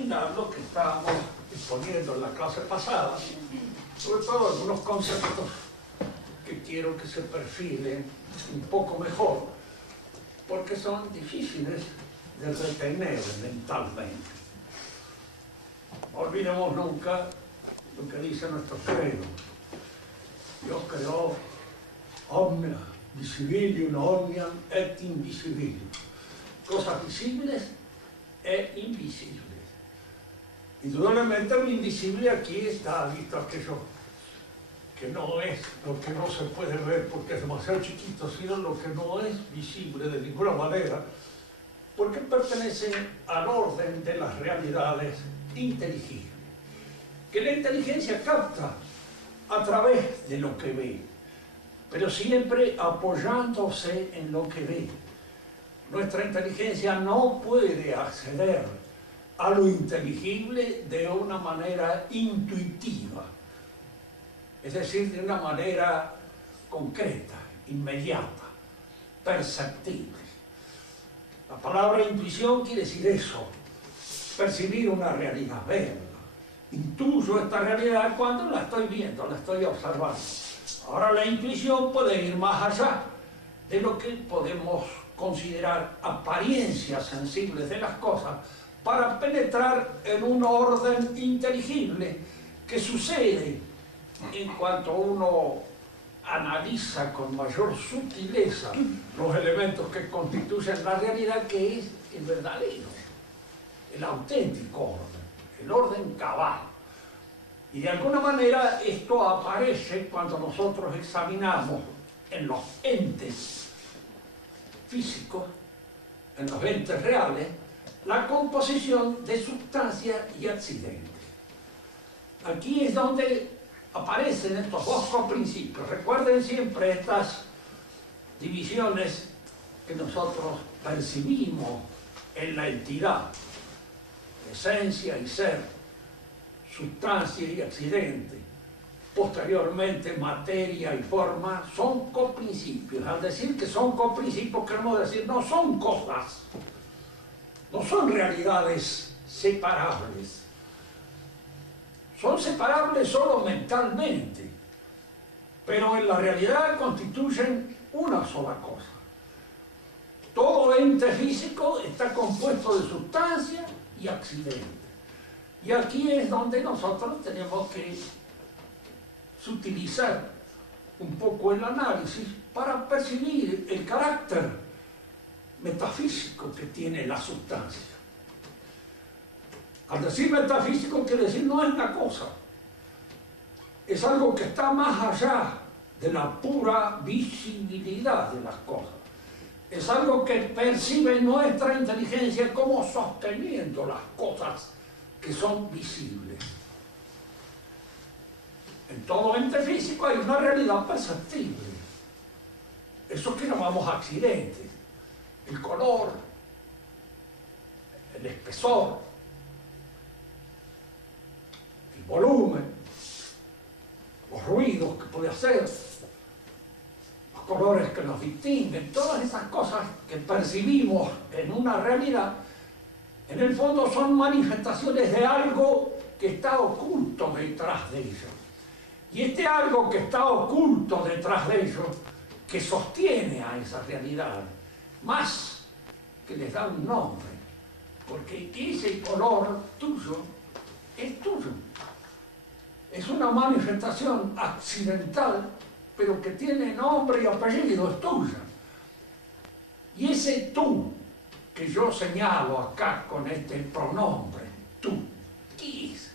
terminar lo que estábamos exponiendo en la clase pasada, sobre todo algunos conceptos que quiero que se perfilen un poco mejor, porque son difíciles de retener mentalmente. No olvidemos nunca lo que dice nuestro credo. Dios creó omnia visibilium omnium et invisibilium, cosas visibles e invisibles. Indudablemente lo invisible aquí está visto aquello que no es, lo que no se puede ver porque es demasiado chiquito, sino lo que no es visible de ninguna manera, porque pertenece al orden de las realidades inteligibles, que la inteligencia capta a través de lo que ve, pero siempre apoyándose en lo que ve. Nuestra inteligencia no puede acceder a lo inteligible de una manera intuitiva, es decir, de una manera concreta, inmediata, perceptible. La palabra intuición quiere decir eso, percibir una realidad, verla. Intuyo esta realidad cuando la estoy viendo, la estoy observando. Ahora la intuición puede ir más allá de lo que podemos considerar apariencias sensibles de las cosas para penetrar en un orden inteligible que sucede en cuanto uno analiza con mayor sutileza los elementos que constituyen la realidad, que es el verdadero, el auténtico orden, el orden cabal. Y de alguna manera esto aparece cuando nosotros examinamos en los entes físicos, en los entes reales, la composición de sustancias y accidentes. Aquí es donde aparecen estos dos coprincipios. Recuerden siempre estas divisiones que nosotros percibimos en la entidad: esencia y ser, sustancia y accidente, posteriormente materia y forma. Son coprincipios. Al decir que son coprincipios queremos decir no son cosas, no son realidades separables. Son separables solo mentalmente, pero en la realidad constituyen una sola cosa. Todo ente físico está compuesto de sustancia y accidente. Y aquí es donde nosotros tenemos que sutilizar un poco el análisis para percibir el carácter metafísico que tiene la sustancia. Al decir metafísico quiere decir no es una cosa, es algo que está más allá de la pura visibilidad de las cosas. Es algo que percibe nuestra inteligencia como sosteniendo las cosas que son visibles. En todo ente físico hay una realidad perceptible. Eso que llamamos accidentes. El color, el espesor, el volumen, los ruidos que puede hacer, los colores que nos distinguen, todas esas cosas que percibimos en una realidad, en el fondo son manifestaciones de algo que está oculto detrás de ello. Y este algo que está oculto detrás de ello, que sostiene a esa realidad, más que les da un nombre, porque ese color tuyo es tuyo. Es una manifestación accidental, pero que tiene nombre y apellido, es tuya. Y ese tú que yo señalo acá con este pronombre, tú, ¿qué es?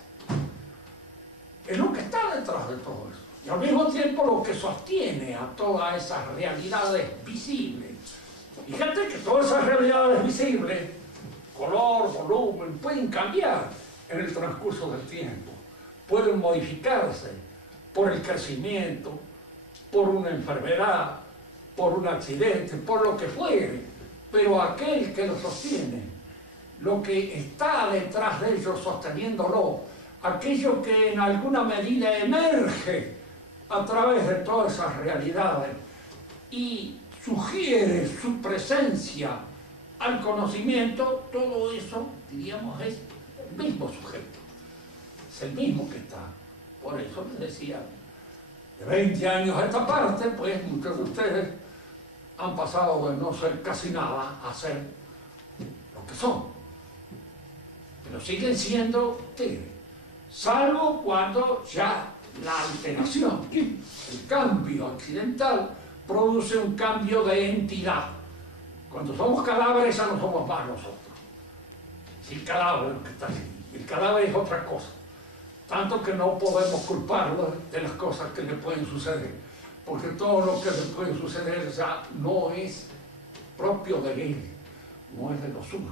Es lo que está detrás de todo eso. Y al mismo tiempo lo que sostiene a todas esas realidades visibles. Fíjate que todas esas realidades visibles, color, volumen, pueden cambiar en el transcurso del tiempo. Pueden modificarse por el crecimiento, por una enfermedad, por un accidente, por lo que fuere. Pero aquel que lo sostiene, lo que está detrás de ello sosteniéndolo, aquello que en alguna medida emerge a través de todas esas realidades y sugiere su presencia al conocimiento, todo eso, diríamos, es mismo sujeto, es el mismo que está. Por eso les decía, de 20 años a esta parte, pues muchos de ustedes han pasado de no ser casi nada a ser lo que son. Pero siguen siendo ustedes, salvo cuando ya la alteración, el cambio accidental, produce un cambio de entidad. Cuando somos cadáveres ya no somos más nosotros. Si el cadáver es lo que está ahí, el cadáver es otra cosa. Tanto que no podemos culparlo de las cosas que le pueden suceder, porque todo lo que le puede suceder ya no es propio de él, no es de lo suyo.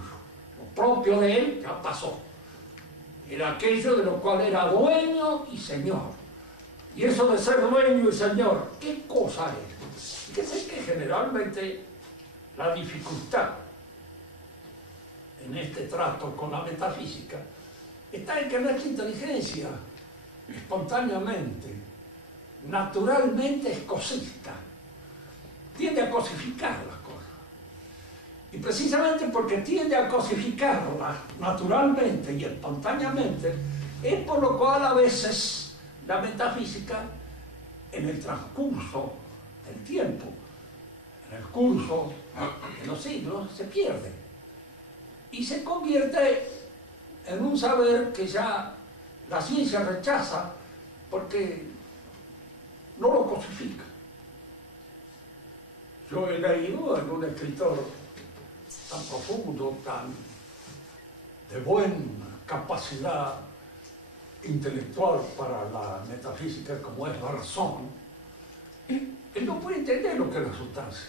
Lo propio de él ya pasó. Era aquello de lo cual era dueño y señor. Y eso de ser dueño y señor, ¿qué cosa es? Fíjense que generalmente la dificultad en este trato con la metafísica está en que nuestra inteligencia, espontáneamente, naturalmente es cosista, tiende a cosificar las cosas. Y precisamente porque tiende a cosificarlas naturalmente y espontáneamente, es por lo cual a veces la metafísica, en el transcurso del tiempo, en el curso de los siglos, se pierde y se convierte en un saber que ya la ciencia rechaza porque no lo cosifica. Yo he leído en un escritor tan profundo, tan de buena capacidad intelectual para la metafísica como es Barzón, él no puede entender lo que es la sustancia.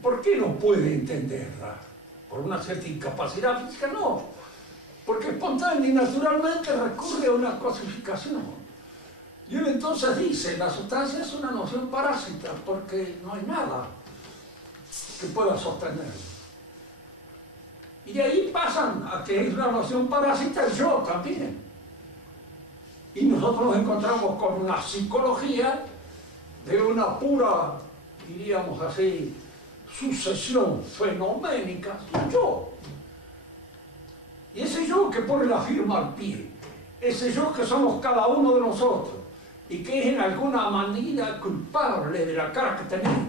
¿Por qué no puede entenderla? ¿Por una cierta incapacidad física? No, porque espontánea y naturalmente recurre a una cosificación. Y él entonces dice, la sustancia es una noción parásita, porque no hay nada que pueda sostenerlo. Y de ahí pasan a que es una noción parásita el yo también. Y nosotros nos encontramos con una psicología de una pura, diríamos así, sucesión fenoménica del yo. Y ese yo que pone la firma al pie, ese yo que somos cada uno de nosotros y que es en alguna manera culpable de la cara que tenemos,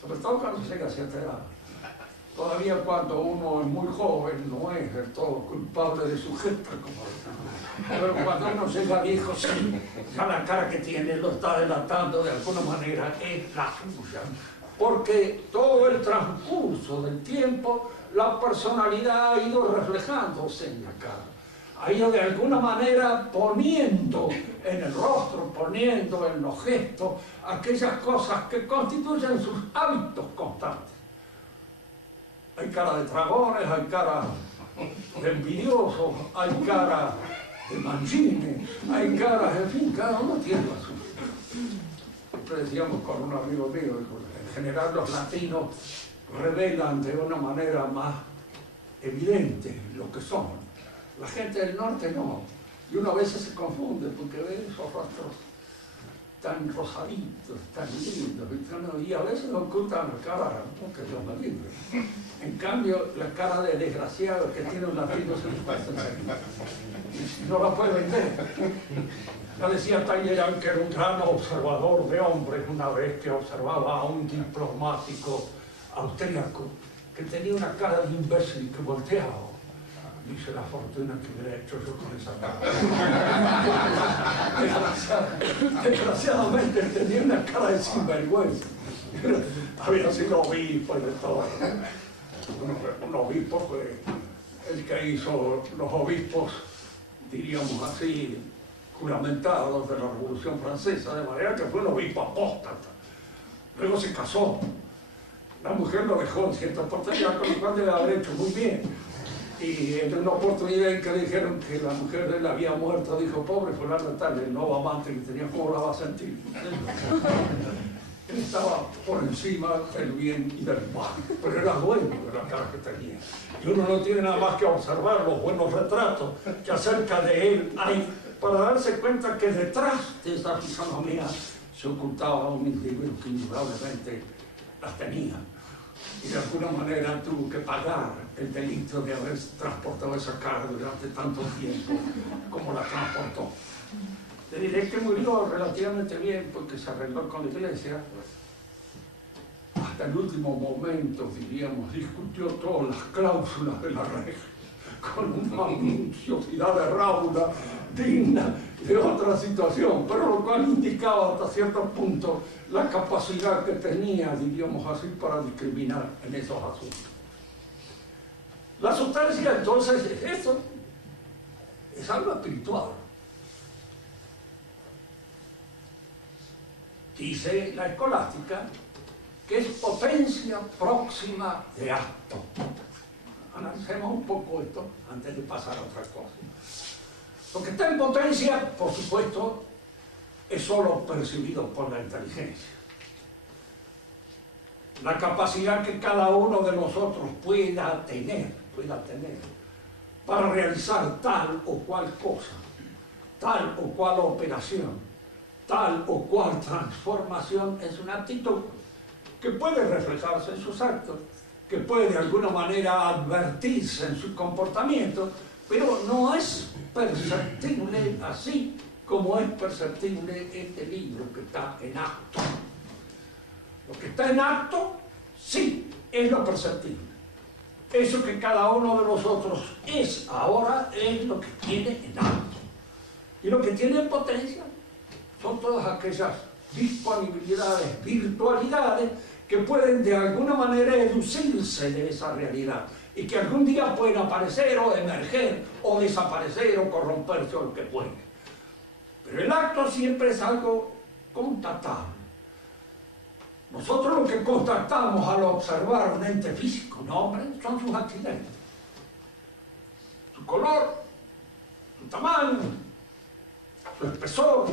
sobre todo cuando se llega a cierta edad. Todavía cuando uno es muy joven no es del todo culpable de su gesto, pero cuando uno llega viejo, sí, ya la cara que tiene lo está delatando de alguna manera, es la suya. Porque todo el transcurso del tiempo, la personalidad ha ido reflejándose en la cara. Ha ido de alguna manera poniendo en el rostro, poniendo en los gestos, aquellas cosas que constituyen sus hábitos constantes. Hay cara de dragones, hay cara de envidiosos, hay cara de manchines, hay caras, en fin, cada uno tiene la suya. Siempre decíamos con un amigo mío, en general los latinos revelan de una manera más evidente lo que son. La gente del norte no. Y uno a veces se confunde porque ve esos rostros tan rosaditos, tan lindos, y a veces lo ocultan la cara, ¿no? Que Dios me libre. En cambio, la cara de desgraciado que tiene un latino se les pasa enseguida. No la puede vender. Ya decía Talleyrand que era un gran observador de hombres una vez que observaba a un diplomático austríaco que tenía una cara de imbécil que volteaba. Dice la fortuna que hubiera hecho yo con esa cara. Desgraciadamente tenía una cara de sinvergüenza. Había sido obispo y de todo. Un obispo fue el que hizo los obispos, diríamos así, juramentados de la Revolución Francesa, de manera que fue un obispo apóstata. Luego se casó. La mujer lo dejó en cierta oportunidad, con lo cual debe haber hecho muy bien. Y en una oportunidad en que dijeron que la mujer de él había muerto, dijo, pobre fulano tal, el nuevo amante que tenía, ¿cómo la va a sentir? Él estaba por encima del bien y del mal, pero era dueño de la cara que tenía. Y uno no tiene nada más que observar los buenos retratos que acerca de él hay, para darse cuenta que detrás de esa fisonomía se ocultaba un individuo que indudablemente las tenía. Y de alguna manera tuvo que pagar el delito de haber transportado esa cara durante tanto tiempo como la transportó. Le diré que murió relativamente bien porque se arregló con la iglesia. Hasta el último momento, diríamos, discutió todas las cláusulas de la regla con una minuciosidad de rauda digna de otra situación, pero lo cual indicaba hasta cierto punto la capacidad que tenía, diríamos así, para discriminar en esos asuntos. La sustancia entonces es eso, es algo espiritual. Dice la escolástica que es potencia próxima de acto. Analicemos un poco esto antes de pasar a otra cosa. Lo que está en potencia, por supuesto, es solo percibido por la inteligencia. La capacidad que cada uno de nosotros pueda tener para realizar tal o cual cosa, tal o cual operación, tal o cual transformación, es una actitud que puede reflejarse en sus actos, que puede de alguna manera advertirse en su comportamiento, pero no es perceptible así como es perceptible este libro que está en acto. Lo que está en acto, sí, es lo perceptible. Eso que cada uno de nosotros es ahora es lo que tiene en acto. Y lo que tiene en potencia son todas aquellas disponibilidades, virtualidades que pueden de alguna manera educirse de esa realidad y que algún día pueden aparecer o emerger o desaparecer o corromperse o lo que puede. Pero el acto siempre es algo constatable. Nosotros lo que constatamos al observar un ente físico, un hombre, son sus accidentes. Su color, su tamaño, su espesor,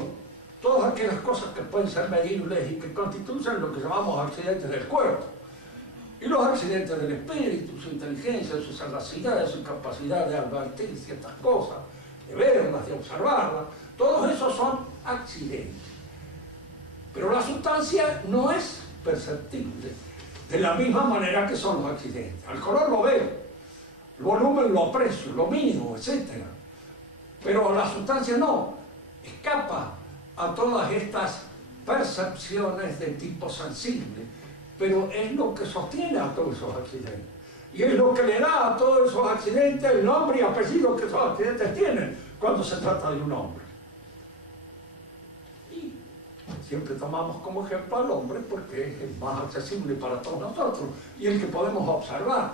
todas aquellas cosas que pueden ser medibles y que constituyen lo que llamamos accidentes del cuerpo. Y los accidentes del espíritu, su inteligencia, su sagacidad, su capacidad de advertir ciertas cosas, de verlas, de observarlas, todos esos son accidentes. Pero la sustancia no es perceptible de la misma manera que son los accidentes. Al color lo veo, el volumen lo aprecio, lo mido, etc. Pero la sustancia no, escapa a todas estas percepciones de tipo sensible, pero es lo que sostiene a todos esos accidentes. Y es lo que le da a todos esos accidentes el nombre y apellido que esos accidentes tienen cuando se trata de un hombre. Y siempre tomamos como ejemplo al hombre porque es el más accesible para todos nosotros y el que podemos observar.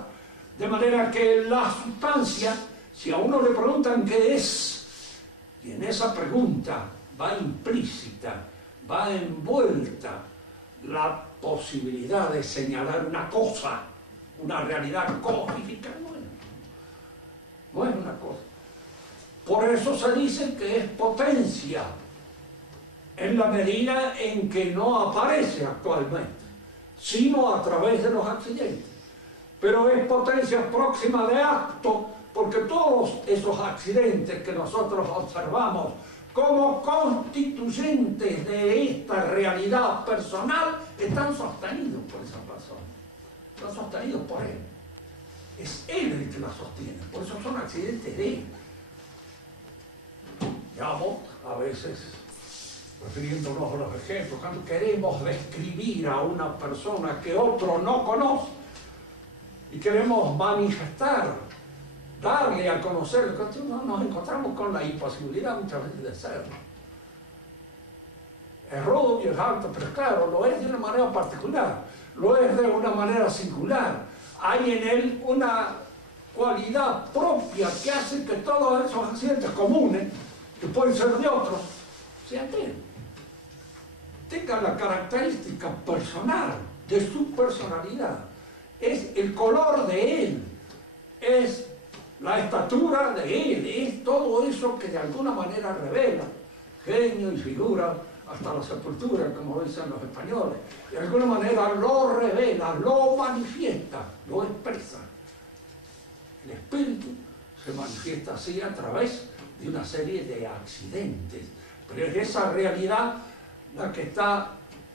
De manera que la sustancia, si a uno le preguntan qué es, y en esa pregunta va implícita, va envuelta la posibilidad de señalar una cosa, una realidad cósmica, no es una cosa. Por eso se dice que es potencia, en la medida en que no aparece actualmente, sino a través de los accidentes. Pero es potencia próxima de acto, porque todos esos accidentes que nosotros observamos como constituyentes de esta realidad personal están sostenidos por esa persona, están sostenidos por él. Es él el que la sostiene, por eso son accidentes de él. Llamo a veces, refiriéndonos a los ejemplos, cuando queremos describir a una persona que otro no conoce y queremos manifestar, darle a conocer, nos encontramos con la imposibilidad muchas veces de serlo. Es rubio, es alto, pero claro, lo es de una manera particular, lo es de una manera singular. Hay en él una cualidad propia que hace que todos esos accidentes comunes, que pueden ser de otros, sean de él. Tengan la característica personal de su personalidad. Es el color de él, es la estatura de él, es todo eso que de alguna manera revela genio y figura hasta la sepultura, como dicen los españoles. De alguna manera lo revela, lo manifiesta, lo expresa. El espíritu se manifiesta así a través de una serie de accidentes, pero es esa realidad la que está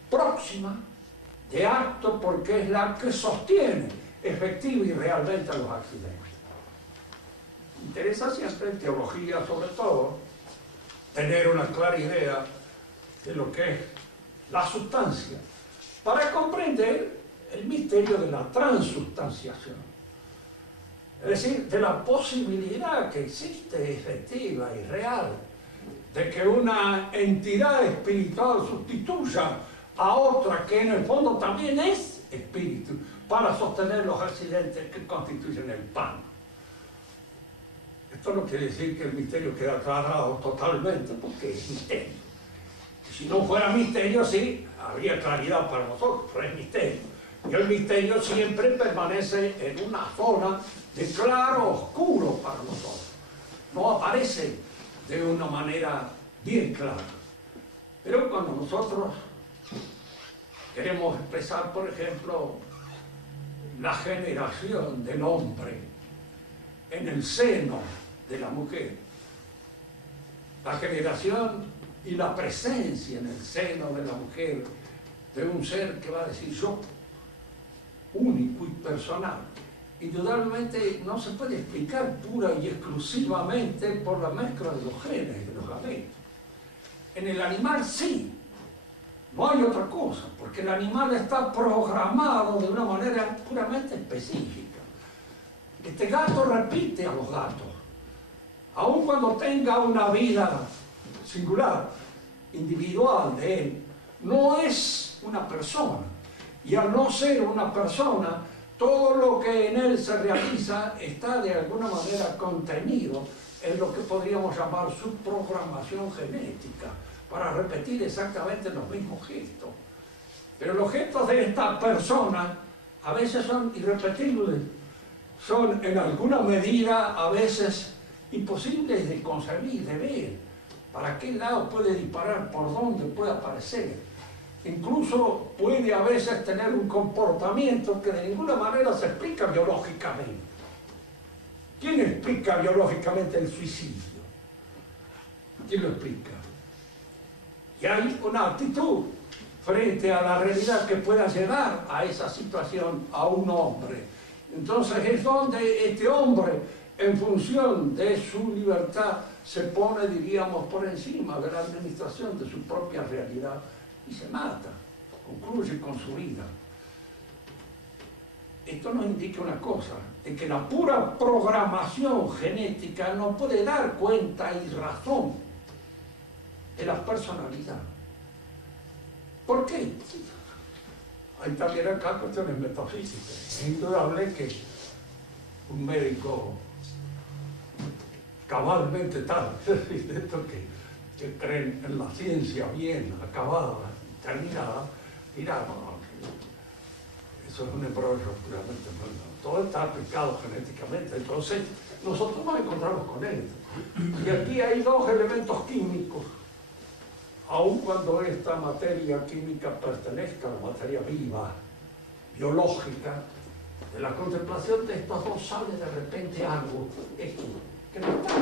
próxima de acto porque es la que sostiene efectiva y realmente a los accidentes. Interesa siempre en teología, sobre todo, tener una clara idea de lo que es la sustancia, para comprender el misterio de la transustanciación. Es decir, de la posibilidad que existe efectiva y real de que una entidad espiritual sustituya a otra que en el fondo también es espíritu para sostener los accidentes que constituyen el pan. Esto no quiere decir que el misterio quede aclarado totalmente, porque es misterio. Si no fuera misterio, sí, habría claridad para nosotros, pero es misterio. Y el misterio siempre permanece en una zona de claro oscuro para nosotros. No aparece de una manera bien clara. Pero cuando nosotros queremos expresar, por ejemplo, la generación del hombre en el seno de la mujer, la generación y la presencia en el seno de la mujer de un ser que va a decir yo, único y personal, indudablemente no se puede explicar pura y exclusivamente por la mezcla de los genes y de los gametos. En el animal sí, no hay otra cosa, porque el animal está programado de una manera puramente específica. Este gato repite a los gatos, aun cuando tenga una vida singular, individual de él, no es una persona. Y al no ser una persona, todo lo que en él se realiza está de alguna manera contenido en lo que podríamos llamar su programación genética, para repetir exactamente los mismos gestos. Pero los gestos de esta persona a veces son irrepetibles, son en alguna medida a veces imposibles de concebir, de ver. ¿Para qué lado puede disparar? ¿Por dónde puede aparecer? Incluso puede a veces tener un comportamiento que de ninguna manera se explica biológicamente. ¿Quién explica biológicamente el suicidio? ¿Quién lo explica? Y hay una actitud frente a la realidad que pueda llegar a esa situación a un hombre. Entonces es donde este hombre, en función de su libertad, se pone, diríamos, por encima de la administración de su propia realidad y se mata, concluye con su vida. Esto nos indica una cosa, de que la pura programación genética no puede dar cuenta y razón de la personalidad. ¿Por qué? Hay también acá cuestiones metafísicas. Es indudable que un médico cabalmente tal, esto que creen en la ciencia bien acabada, terminada, dirá, no, eso es un embrollo puramente bueno. Todo está aplicado genéticamente, entonces nosotros nos encontramos con él. Y aquí hay dos elementos químicos, aun cuando esta materia química pertenezca a la materia viva, biológica, de la contemplación de estos dos sale de repente algo, esto, que no está,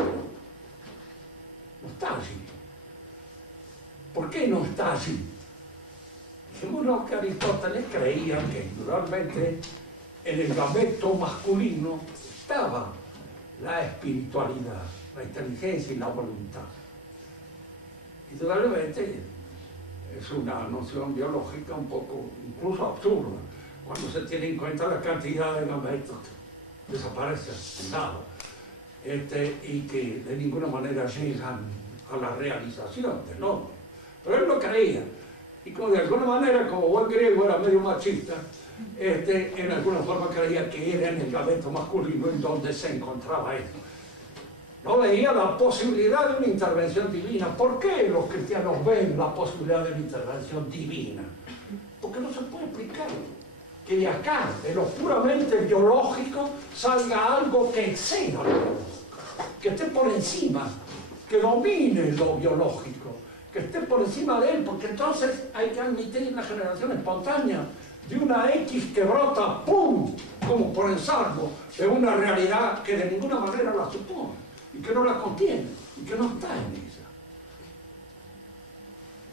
no está allí. ¿Por qué no está allí? Dijimos que Aristóteles creía que indudablemente en el gameto masculino estaba la espiritualidad, la inteligencia y la voluntad. Indudablemente es una noción biológica un poco, incluso absurda, cuando se tiene en cuenta la cantidad de gametos que desaparecen, nada, y que de ninguna manera llegan a la realización del hombre. Pero él lo creía, y como de alguna manera, como buen griego era medio machista, en alguna forma creía que era en el gameto masculino en donde se encontraba esto. No veía la posibilidad de una intervención divina. ¿Por qué los cristianos ven la posibilidad de una intervención divina? Porque no se puede explicar que de acá, de lo puramente biológico, salga algo que exceda lo biológico, que esté por encima, que domine lo biológico, que esté por encima de él, porque entonces hay que admitir la generación espontánea de una X que brota, ¡pum!, como por ensargo de una realidad que de ninguna manera la supone, y que no la contiene, y que no está en ella.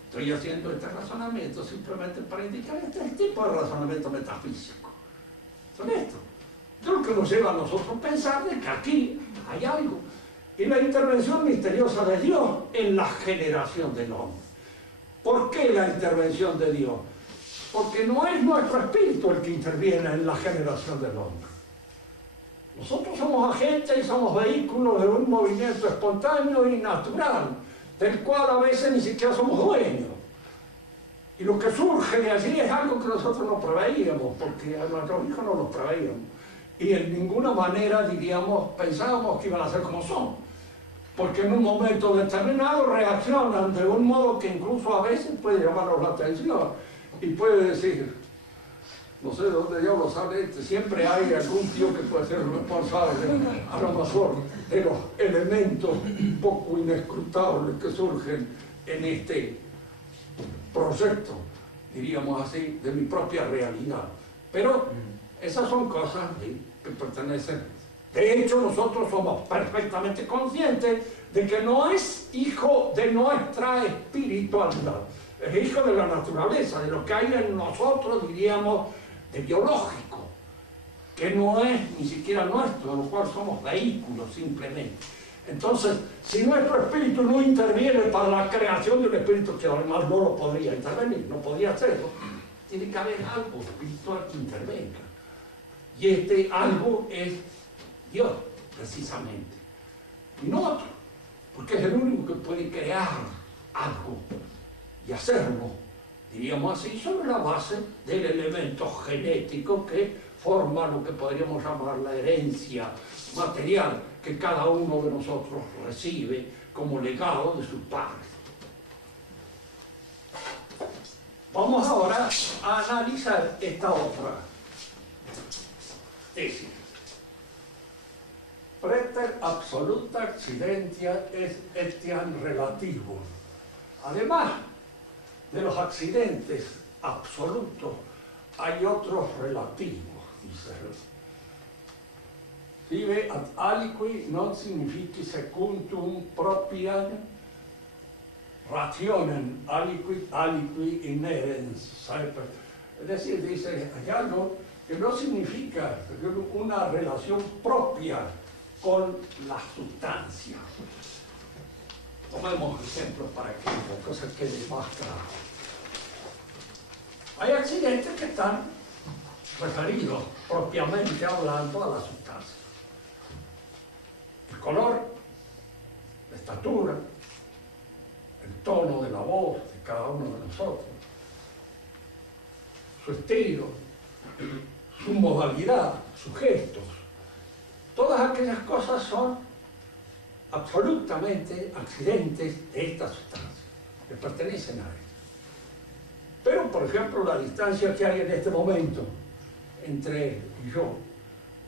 Estoy haciendo este razonamiento simplemente para indicar este tipo de razonamiento metafísico. Son estos. Creo que nos lleva a nosotros a pensar de que aquí hay algo. Y la intervención misteriosa de Dios en la generación del hombre. ¿Por qué la intervención de Dios? Porque no es nuestro espíritu el que interviene en la generación del hombre. Nosotros somos agentes y somos vehículos de un movimiento espontáneo y natural, del cual a veces ni siquiera somos dueños. Y lo que surge de allí es algo que nosotros no preveíamos, porque a nuestros hijos no los preveíamos. Y en ninguna manera, diríamos, pensábamos que iban a ser como son. Porque en un momento determinado reaccionan de un modo que incluso a veces puede llamarnos la atención. Y puede decir, no sé de dónde diablos sale este, siempre hay algún tío que puede ser responsable, a lo mejor, de los elementos un poco inescrutables que surgen en este proyecto, diríamos así, de mi propia realidad. Pero esas son cosas que pertenecen. De hecho, nosotros somos perfectamente conscientes de que no es hijo de nuestra espiritualidad, es hijo de la naturaleza, de lo que hay en nosotros, diríamos, de biológico, que no es ni siquiera nuestro, de lo cual somos vehículos simplemente. Entonces, si nuestro espíritu no interviene para la creación de un espíritu que además no lo podría intervenir, no podría hacerlo, tiene que haber algo espiritual que intervenga. Y este algo es Dios, precisamente. Y no otro, porque es el único que puede crear algo y hacerlo, diríamos así, sobre la base del elemento genético que forma lo que podríamos llamar la herencia material que cada uno de nosotros recibe como legado de sus padres. Vamos ahora a analizar esta otra tesis. Preter absoluta accidentia est etiam relativo. Además de los accidentes absolutos, hay otros relativos, dice él. Sive ad aliqui non significi secundum propriam rationem aliqui inerens saepe. Es decir, dice, hay algo que no significa una relación propia con la sustancia. Tomemos ejemplos para que la cosa quede más clara. Hay accidentes que están referidos propiamente hablando a la sustancia. El color, la estatura, el tono de la voz de cada uno de nosotros, su estilo, su modalidad, sus gestos. Todas aquellas cosas son absolutamente accidentes de esta sustancia, que pertenecen a ella. Pero, por ejemplo, la distancia que hay en este momento entre él y yo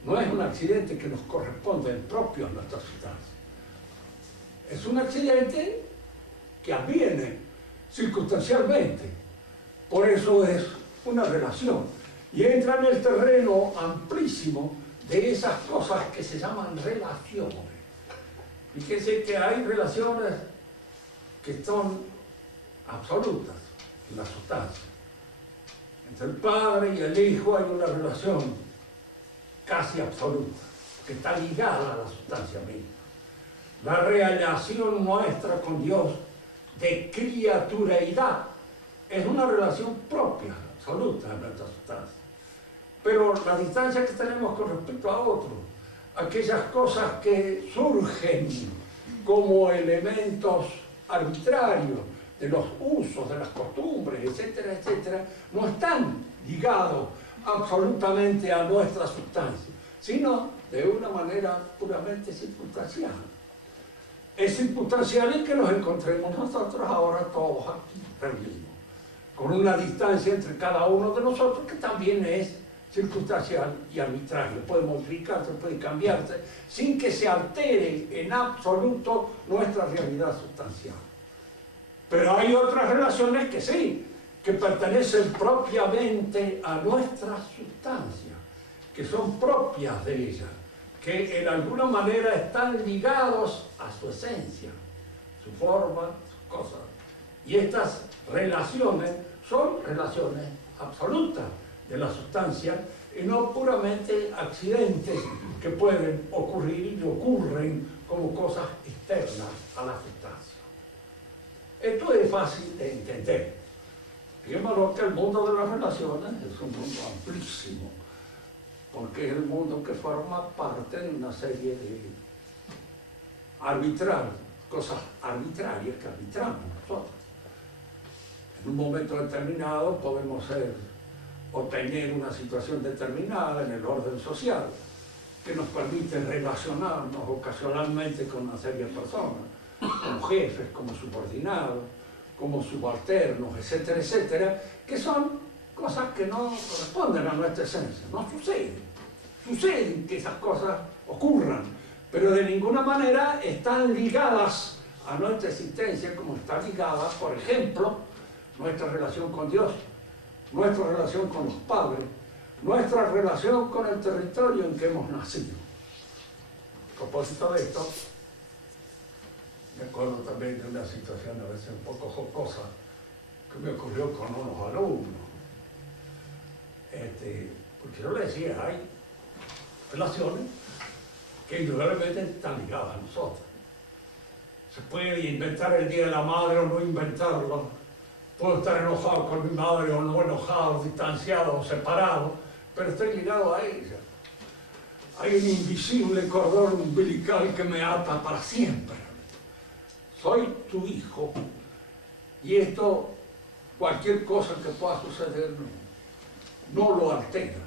no es un accidente que nos corresponde propio a nuestra sustancia. Es un accidente que adviene circunstancialmente. Por eso es una relación. Y entra en el terreno amplísimo de esas cosas que se llaman relaciones. Fíjense que hay relaciones que son absolutas en la sustancia. Entre el padre y el hijo hay una relación casi absoluta, que está ligada a la sustancia misma. La relación nuestra con Dios de criatureidad es una relación propia, absoluta de nuestra sustancia. Pero la distancia que tenemos con respecto a otros, aquellas cosas que surgen como elementos arbitrarios de los usos, de las costumbres, etcétera, etcétera, no están ligados absolutamente a nuestra sustancia, sino de una manera puramente circunstancial. Es circunstancial en que nos encontremos nosotros ahora todos aquí reunidos, con una distancia entre cada uno de nosotros que también es circunstancial y arbitrario. Puede modificarse, puede cambiarse, sin que se altere en absoluto nuestra realidad sustancial. Pero hay otras relaciones que sí, que pertenecen propiamente a nuestra sustancia, que son propias de ella, que en alguna manera están ligados a su esencia, su forma, sus cosas. Y estas relaciones son relaciones absolutas de la sustancia y no puramente accidentes que pueden ocurrir y ocurren como cosas externas a la sustancia. Esto es fácil de entender. Fíjense que el mundo de las relaciones es un mundo amplísimo, porque es el mundo que forma parte de una serie de cosas arbitrarias que arbitramos nosotros. En un momento determinado podemos o tener una situación determinada en el orden social que nos permite relacionarnos ocasionalmente con una serie de personas, como jefes, como subordinados, como subalternos, etcétera, etcétera, que son cosas que no corresponden a nuestra esencia, no suceden. Suceden que esas cosas ocurran, pero de ninguna manera están ligadas a nuestra existencia como está ligada, por ejemplo, nuestra relación con Dios, nuestra relación con los padres, nuestra relación con el territorio en que hemos nacido. A propósito de esto, me acuerdo también de una situación a veces un poco jocosa que me ocurrió con unos alumnos. Porque yo le decía, hay relaciones que indudablemente están ligadas a nosotros. Se puede inventar el Día de la Madre o no inventarlo. Puedo estar enojado con mi madre o no enojado, distanciado o separado, pero estoy ligado a ella. Hay un invisible cordón umbilical que me ata para siempre. Soy tu hijo y esto, cualquier cosa que pueda suceder, no lo altera.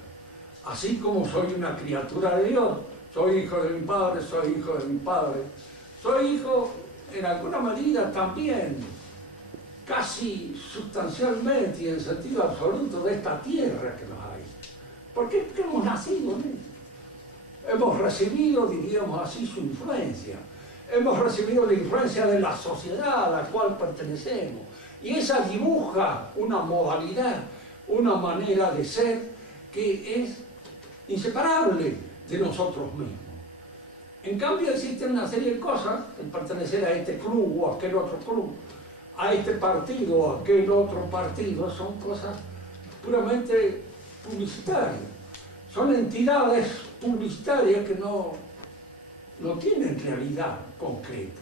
Así como soy una criatura de Dios, soy hijo de mi padre, soy hijo de mi padre, soy hijo en alguna medida también, casi sustancialmente y en sentido absoluto de esta tierra que nos hay. Porque hemos nacido en ella. Hemos recibido, diríamos así, su influencia. Hemos recibido la influencia de la sociedad a la cual pertenecemos. Y esa dibuja una modalidad, una manera de ser que es inseparable de nosotros mismos. En cambio existen una serie de cosas, el pertenecer a este club o a aquel otro club, a este partido o a aquel otro partido, son cosas puramente publicitarias. Son entidades publicitarias que no tienen realidad concreta.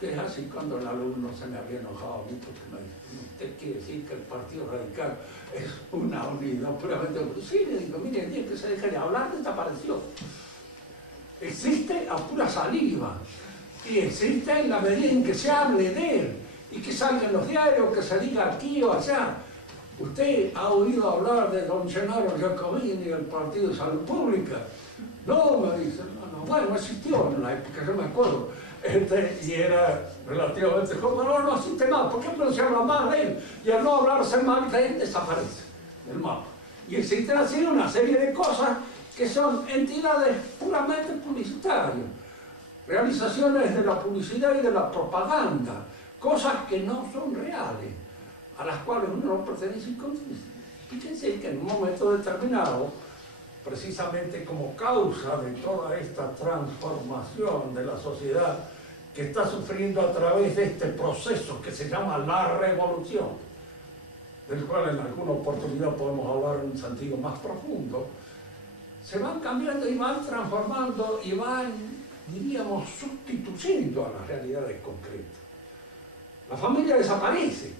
Que es así cuando el alumno se me había enojado a mí porque me dice, ¿usted quiere decir que el Partido Radical es una unidad puramente publicitaria? Sí, le digo, mire, el día que se deje de hablar desapareció. Existe a pura saliva y existe en la medida en que se hable de él y que salga en los diarios, que se diga aquí o allá. ¿Usted ha oído hablar de don Gennaro Giacomini y el Partido de Salud Pública? No, me dice, no, bueno, existió en la época, yo me acuerdo. Y era relativamente joven, no existe más, ¿por qué no se habla más de él? Y al no hablarse más de él, desaparece del mapa. Y existen así una serie de cosas que son entidades puramente publicitarias, realizaciones de la publicidad y de la propaganda, cosas que no son reales, a las cuales uno no pertenece y contiene. Fíjense que en un momento determinado, precisamente como causa de toda esta transformación de la sociedad que está sufriendo a través de este proceso que se llama la revolución, del cual en alguna oportunidad podemos hablar en un sentido más profundo, se van cambiando y van transformando y van, diríamos, sustituyendo a las realidades concretas. La familia desaparece,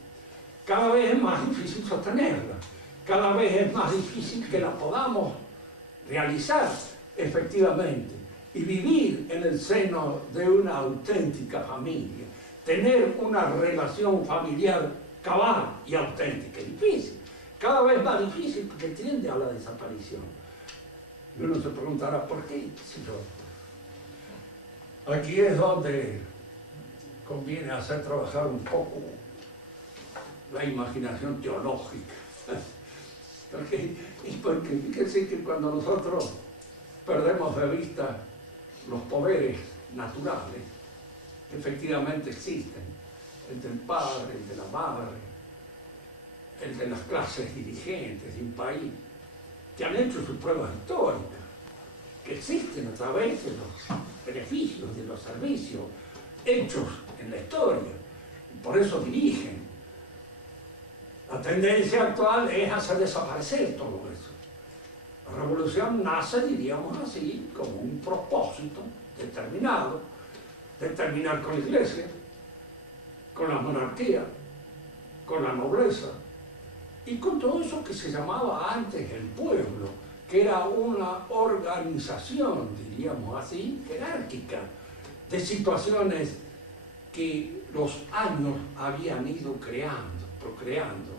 cada vez es más difícil sostenerla, cada vez es más difícil que la podamos realizar efectivamente y vivir en el seno de una auténtica familia, tener una relación familiar cabal y auténtica, difícil, cada vez más difícil porque tiende a la desaparición. Y uno se preguntará, ¿por qué? Aquí es donde conviene hacer trabajar un poco la imaginación teológica. Porque fíjense que cuando nosotros perdemos de vista los poderes naturales que efectivamente existen, el del padre, el de la madre, el de las clases dirigentes de un país, que han hecho sus pruebas históricas, que existen a través de los beneficios, de los servicios hechos en la historia, y por eso dirigen. La tendencia actual es hacer desaparecer todo eso. La revolución nace, diríamos así, como un propósito determinado, de terminar con la iglesia, con la monarquía, con la nobleza y con todo eso que se llamaba antes el pueblo, que era una organización, diríamos así, jerárquica, de situaciones que los años habían ido creando, procreando,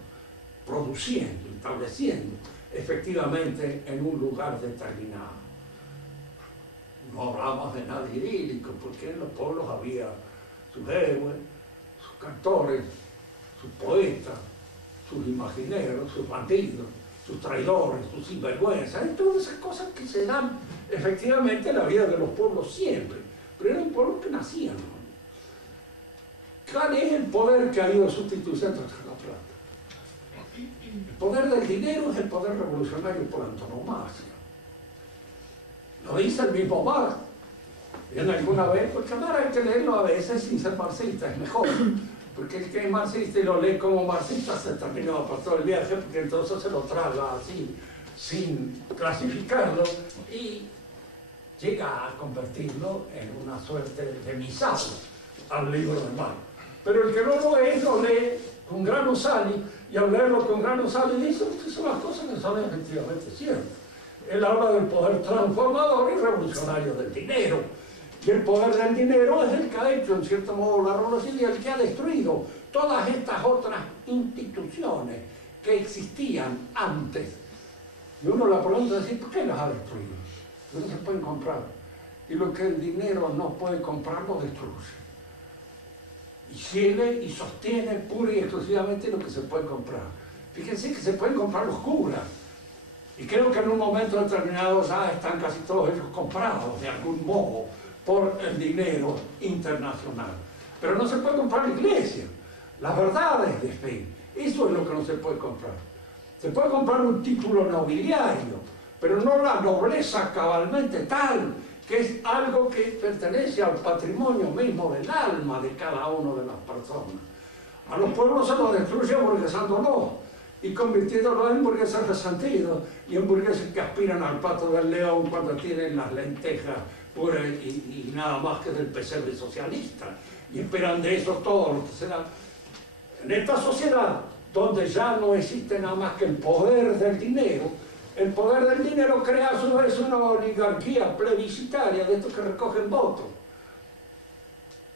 produciendo, estableciendo, efectivamente en un lugar determinado. No hablamos de nada idílico, porque en los pueblos había sus héroes, sus cantores, sus poetas, sus imagineros, sus bandidos, sus traidores, sus sinvergüenzas, y todas esas cosas que se dan efectivamente en la vida de los pueblos siempre, pero eran pueblos que nacían, ¿no? ¿Cuál es el poder que ha ido sustituyendo a la plata? El poder del dinero es el poder revolucionario por antonomasia. Lo dice el mismo Marx. En alguna vez, porque ahora hay que leerlo a veces sin ser marxista, es mejor. Porque el que es marxista y lo lee como marxista se terminó por todo el viaje, porque entonces se lo traga así, sin clasificarlo, y llega a convertirlo en una suerte de misal al libro de Marx. Pero el que no lo lee con grano sali, y al leerlo con grano sali dice que son las cosas que son efectivamente ciertas. Él habla del poder transformador y revolucionario del dinero. Y el poder del dinero es el que ha hecho, en cierto modo, la revolución y el que ha destruido todas estas otras instituciones que existían antes. Y uno la pregunta es decir, ¿por qué las ha destruido? No se pueden comprar. Y lo que el dinero no puede comprar, lo destruye. Y sigue y sostiene pura y exclusivamente lo que se puede comprar. Fíjense que se pueden comprar los curas. Y creo que en un momento determinado ya están casi todos ellos comprados de algún modo por el dinero internacional. Pero no se puede comprar la iglesia, las verdades de fe. Eso es lo que no se puede comprar. Se puede comprar un título nobiliario, pero no la nobleza cabalmente tal, que es algo que pertenece al patrimonio mismo del alma de cada uno de las personas. A los pueblos se los destruye burguesándolos y convirtiéndolos en burgueses resentidos y en burgueses que aspiran al plato del león cuando tienen las lentejas puras y nada más que del pesebre socialista, y esperan de eso todo lo que será. En esta sociedad, donde ya no existe nada más que el poder del dinero, el poder del dinero crea a su vez una oligarquía plebiscitaria de estos que recogen votos.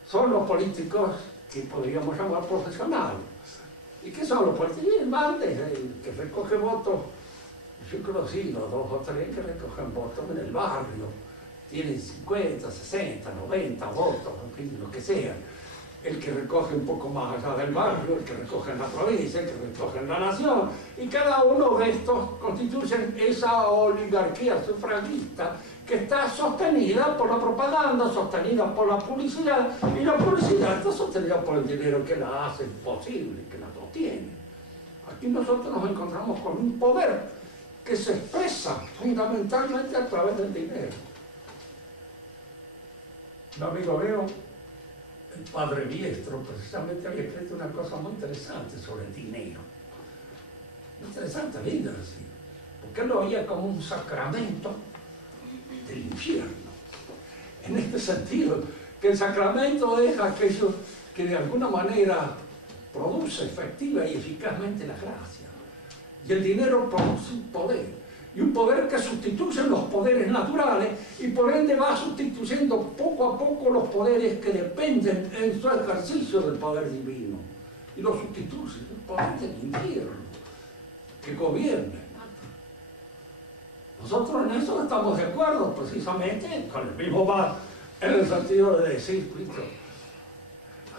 Son los políticos que podríamos llamar profesionales. ¿Y qué son los políticos? El martes, el que recoge votos. Yo he conocido 2 o 3 que recogen votos en el barrio. Tienen 50, 60, 90 votos, en fin, lo que sea. El que recoge un poco más allá del barrio, el que recoge en la provincia, el que recoge en la nación. Y cada uno de estos constituyen esa oligarquía sufragista que está sostenida por la propaganda, sostenida por la publicidad, y la publicidad está sostenida por el dinero que la hace posible, que la sostiene. Aquí nosotros nos encontramos con un poder que se expresa fundamentalmente a través del dinero. Un amigo mío, el padre Biestro, precisamente había escrito una cosa muy interesante sobre el dinero. Muy interesante, linda, así, porque él lo veía como un sacramento del infierno. En este sentido, que el sacramento es aquello que de alguna manera produce efectiva y eficazmente la gracia. Y el dinero produce un poder. Y un poder que sustituye los poderes naturales y por ende va sustituyendo poco a poco los poderes que dependen en su ejercicio del poder divino. Y lo sustituye el poder del infierno, que gobierna. Nosotros en eso estamos de acuerdo, precisamente con el mismo Marx, en el sentido de decir,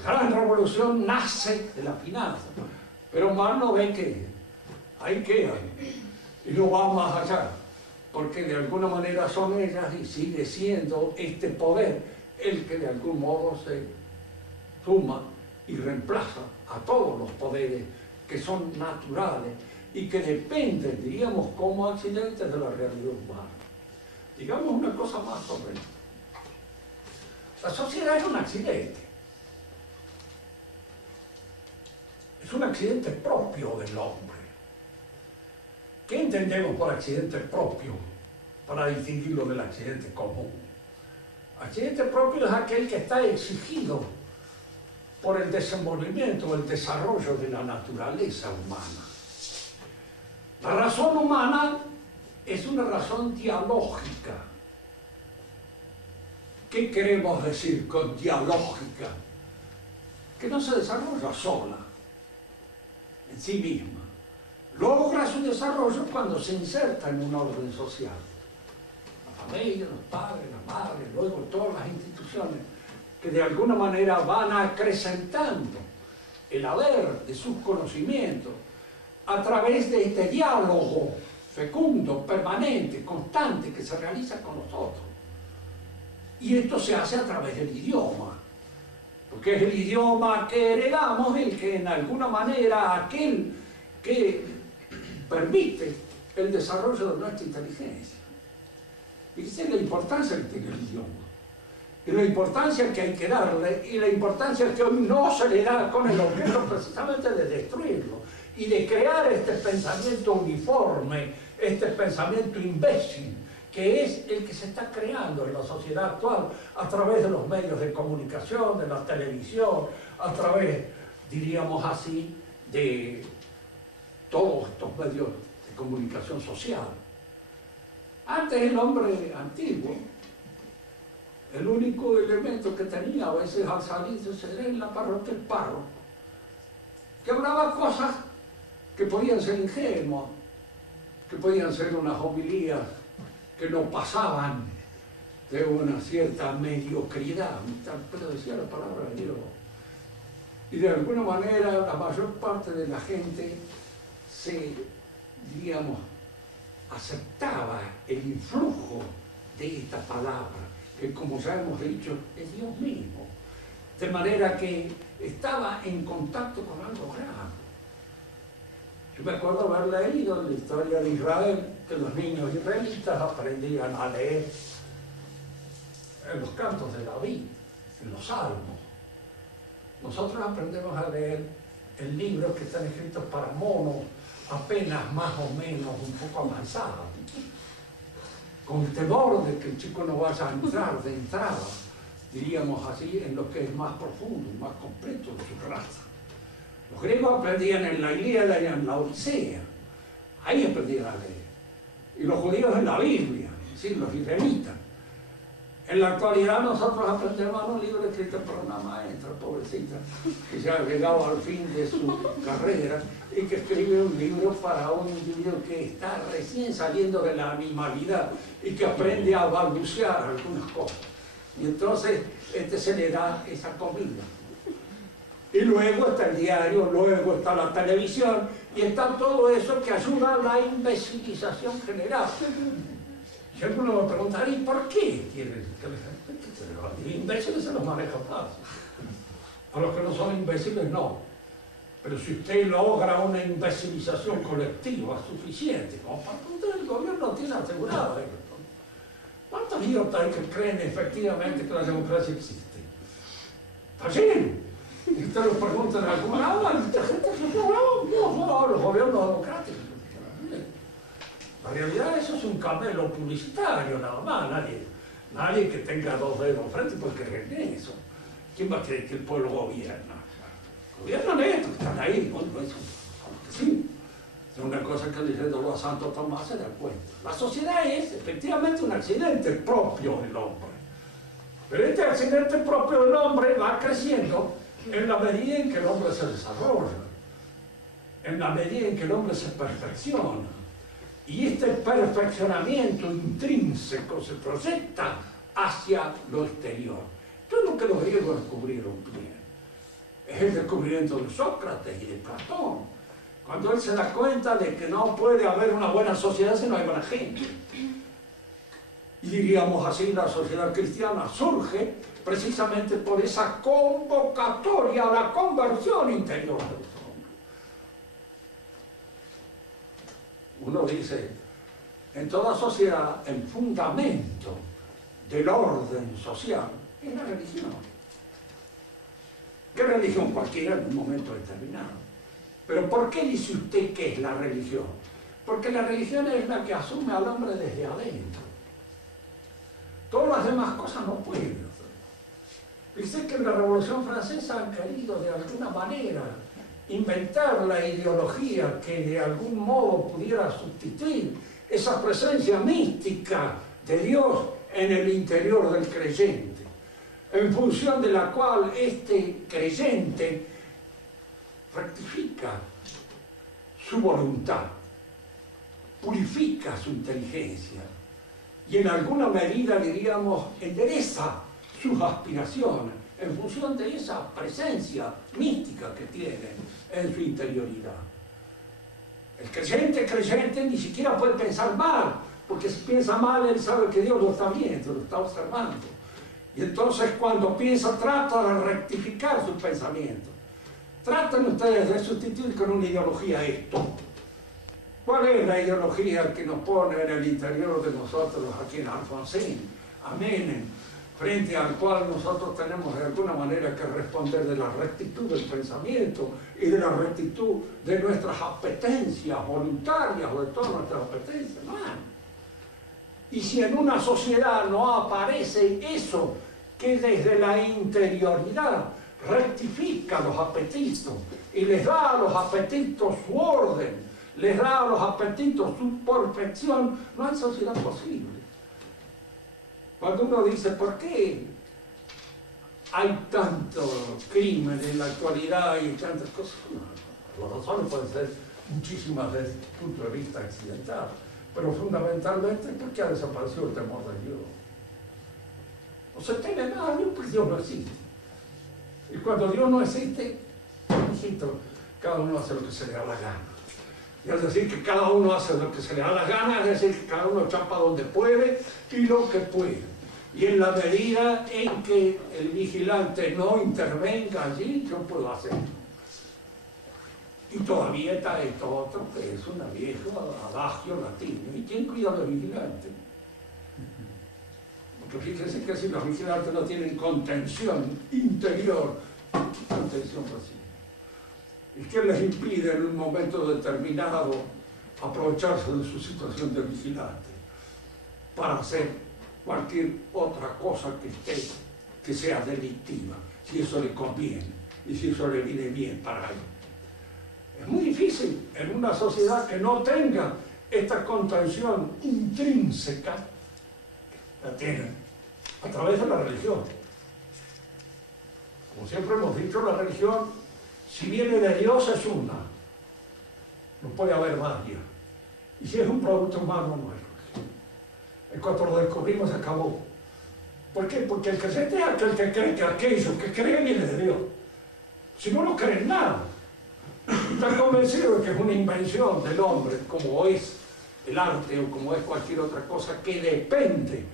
la gran revolución nace de la finanza, pero Marx no ve que ahí quedan. Y no va más allá, porque de alguna manera son ellas y sigue siendo este poder el que de algún modo se suma y reemplaza a todos los poderes que son naturales y que dependen, diríamos, como accidentes de la realidad humana. Digamos una cosa más sobre esto. La sociedad es un accidente. Es un accidente propio del hombre. ¿Qué entendemos por accidente propio para distinguirlo del accidente común? Accidente propio es aquel que está exigido por el desenvolvimiento o el desarrollo de la naturaleza humana. La razón humana es una razón dialógica. ¿Qué queremos decir con dialógica? Que no se desarrolla sola, en sí misma. Logra su desarrollo cuando se inserta en un orden social. La familia, los padres, la madre, luego todas las instituciones que de alguna manera van acrecentando el haber de sus conocimientos a través de este diálogo fecundo, permanente, constante que se realiza con los otros. Y esto se hace a través del idioma, porque es el idioma que heredamos, el que en alguna manera aquel que permite el desarrollo de nuestra inteligencia. Fíjense la importancia que tiene el idioma, y la importancia que hay que darle, y la importancia que hoy no se le da con el objeto precisamente de destruirlo, y de crear este pensamiento uniforme, este pensamiento imbécil, que es el que se está creando en la sociedad actual a través de los medios de comunicación, de la televisión, a través, diríamos así, de todos estos medios de comunicación social. Antes el hombre antiguo, el único elemento que tenía a veces al salir era en la parroquia el párroco, que hablaba cosas que podían ser ingenuas, que podían ser unas homilías que no pasaban de una cierta mediocridad, pero decía la palabra de Dios. Y de alguna manera la mayor parte de la gente se, diríamos, aceptaba el influjo de esta palabra, que como ya hemos dicho, es Dios mismo. De manera que estaba en contacto con algo grave. Yo me acuerdo haber leído en la historia de Israel que los niños israelitas aprendían a leer en los cantos de David, en los salmos. Nosotros aprendemos a leer en libros que están escritos para monos apenas más o menos un poco avanzados, con temor de que el chico no vaya a entrar de entrada, diríamos así, en lo que es más profundo, más completo de su raza. Los griegos aprendían en la Ilíada y en la Odisea, ahí aprendían a leer. Y los judíos en la Biblia, es decir, los israelitas. En la actualidad nosotros aprendemos un libro escrito por una maestra, pobrecita, que ya ha llegado al fin de su carrera y que escribe un libro para un individuo que está recién saliendo de la animalidad y que aprende a balbucear algunas cosas. Y entonces se le da esa comida. Y luego está el diario, luego está la televisión, y está todo eso que ayuda a la imbecilización general. Si alguno me preguntaría, ¿y por qué quieren que los imbéciles se los maneja fácil? A los que no son imbéciles, no. Pero si usted logra una imbecilización colectiva suficiente, como para el gobierno tiene asegurado esto. ¿Cuántos idiotas hay que creen efectivamente que la democracia existe? Está lleno. Y usted lo pregunta en algún lado, la gente se no, los gobiernos democráticos. La realidad eso es un camelo publicitario nada más, nadie que tenga dos dedos frente puede creer en eso. ¿Quién va a creer que el pueblo gobierna? Gobiernan estos que están ahí, bueno, eso, sí. Es una cosa que diciéndolo a Santo Tomás se da cuenta. La sociedad es efectivamente un accidente propio del hombre. Pero este accidente propio del hombre va creciendo en la medida en que el hombre se desarrolla, en la medida en que el hombre se perfecciona. Y este perfeccionamiento intrínseco se proyecta hacia lo exterior. Esto es lo que los griegos descubrieron bien. Es el descubrimiento de Sócrates y de Platón. Cuando él se da cuenta de que no puede haber una buena sociedad si no hay buena gente. Y diríamos así, la sociedad cristiana surge precisamente por esa convocatoria a la conversión interior de los hombres. Uno dice, en toda sociedad el fundamento del orden social es la religión. ¿Qué religión? Cualquiera en un momento determinado. Pero ¿por qué dice usted que es la religión? Porque la religión es la que asume al hombre desde adentro. Todas las demás cosas no pueden. Dice que en la Revolución Francesa han querido de alguna manera inventar la ideología que de algún modo pudiera sustituir esa presencia mística de Dios en el interior del creyente, en función de la cual este creyente rectifica su voluntad, purifica su inteligencia y en alguna medida, diríamos, endereza sus aspiraciones en función de esa presencia mística que tiene en su interioridad. El creyente ni siquiera puede pensar mal, porque si piensa mal, él sabe que Dios lo está viendo, lo está observando. Y entonces cuando piensa, trata de rectificar sus pensamientos. Traten ustedes de sustituir con una ideología esto. ¿Cuál es la ideología que nos pone en el interior de nosotros aquí en Alfonsín, Amén, frente al cual nosotros tenemos de alguna manera que responder de la rectitud del pensamiento y de la rectitud de nuestras apetencias voluntarias o de todas nuestras apetencias? No. Y si en una sociedad no aparece eso que desde la interioridad rectifica los apetitos y les da a los apetitos su orden, les da a los apetitos su perfección, no hay sociedad posible. Cuando uno dice, ¿por qué hay tanto crimen en la actualidad y tantas cosas? No, las razones pueden ser muchísimas desde el punto de vista accidental, pero fundamentalmente porque ha desaparecido el temor de Dios. No se teme nada a Dios porque Dios no existe. Y cuando Dios no existe, insisto, cada uno hace lo que se le da la gana. Y al decir que cada uno hace lo que se le da la gana, es decir, que cada uno chapa donde puede y lo que puede. Y en la medida en que el vigilante no intervenga allí, yo puedo hacerlo. Y todavía está esto otro, que es una vieja adagio latino. ¿Y quién cuida a los vigilantes? Porque fíjense que si los vigilantes no tienen contención interior, ¿qué contención reciben? ¿Y qué les impide en un momento determinado aprovecharse de su situación de vigilante para hacer cualquier otra cosa que sea delictiva, si eso le conviene y si eso le viene bien para él? Es muy difícil en una sociedad que no tenga esta contención intrínseca. La tienen a través de la religión. Como siempre hemos dicho, la religión, si viene de Dios, es una. No puede haber varias. Y si es un producto humano, no es religión. En cuanto lo descubrimos, se acabó. ¿Por qué? Porque el creyente es aquel que cree que aquello que cree viene de Dios. Si no, no cree en nada. Está convencido de que es una invención del hombre, como es el arte o como es cualquier otra cosa que depende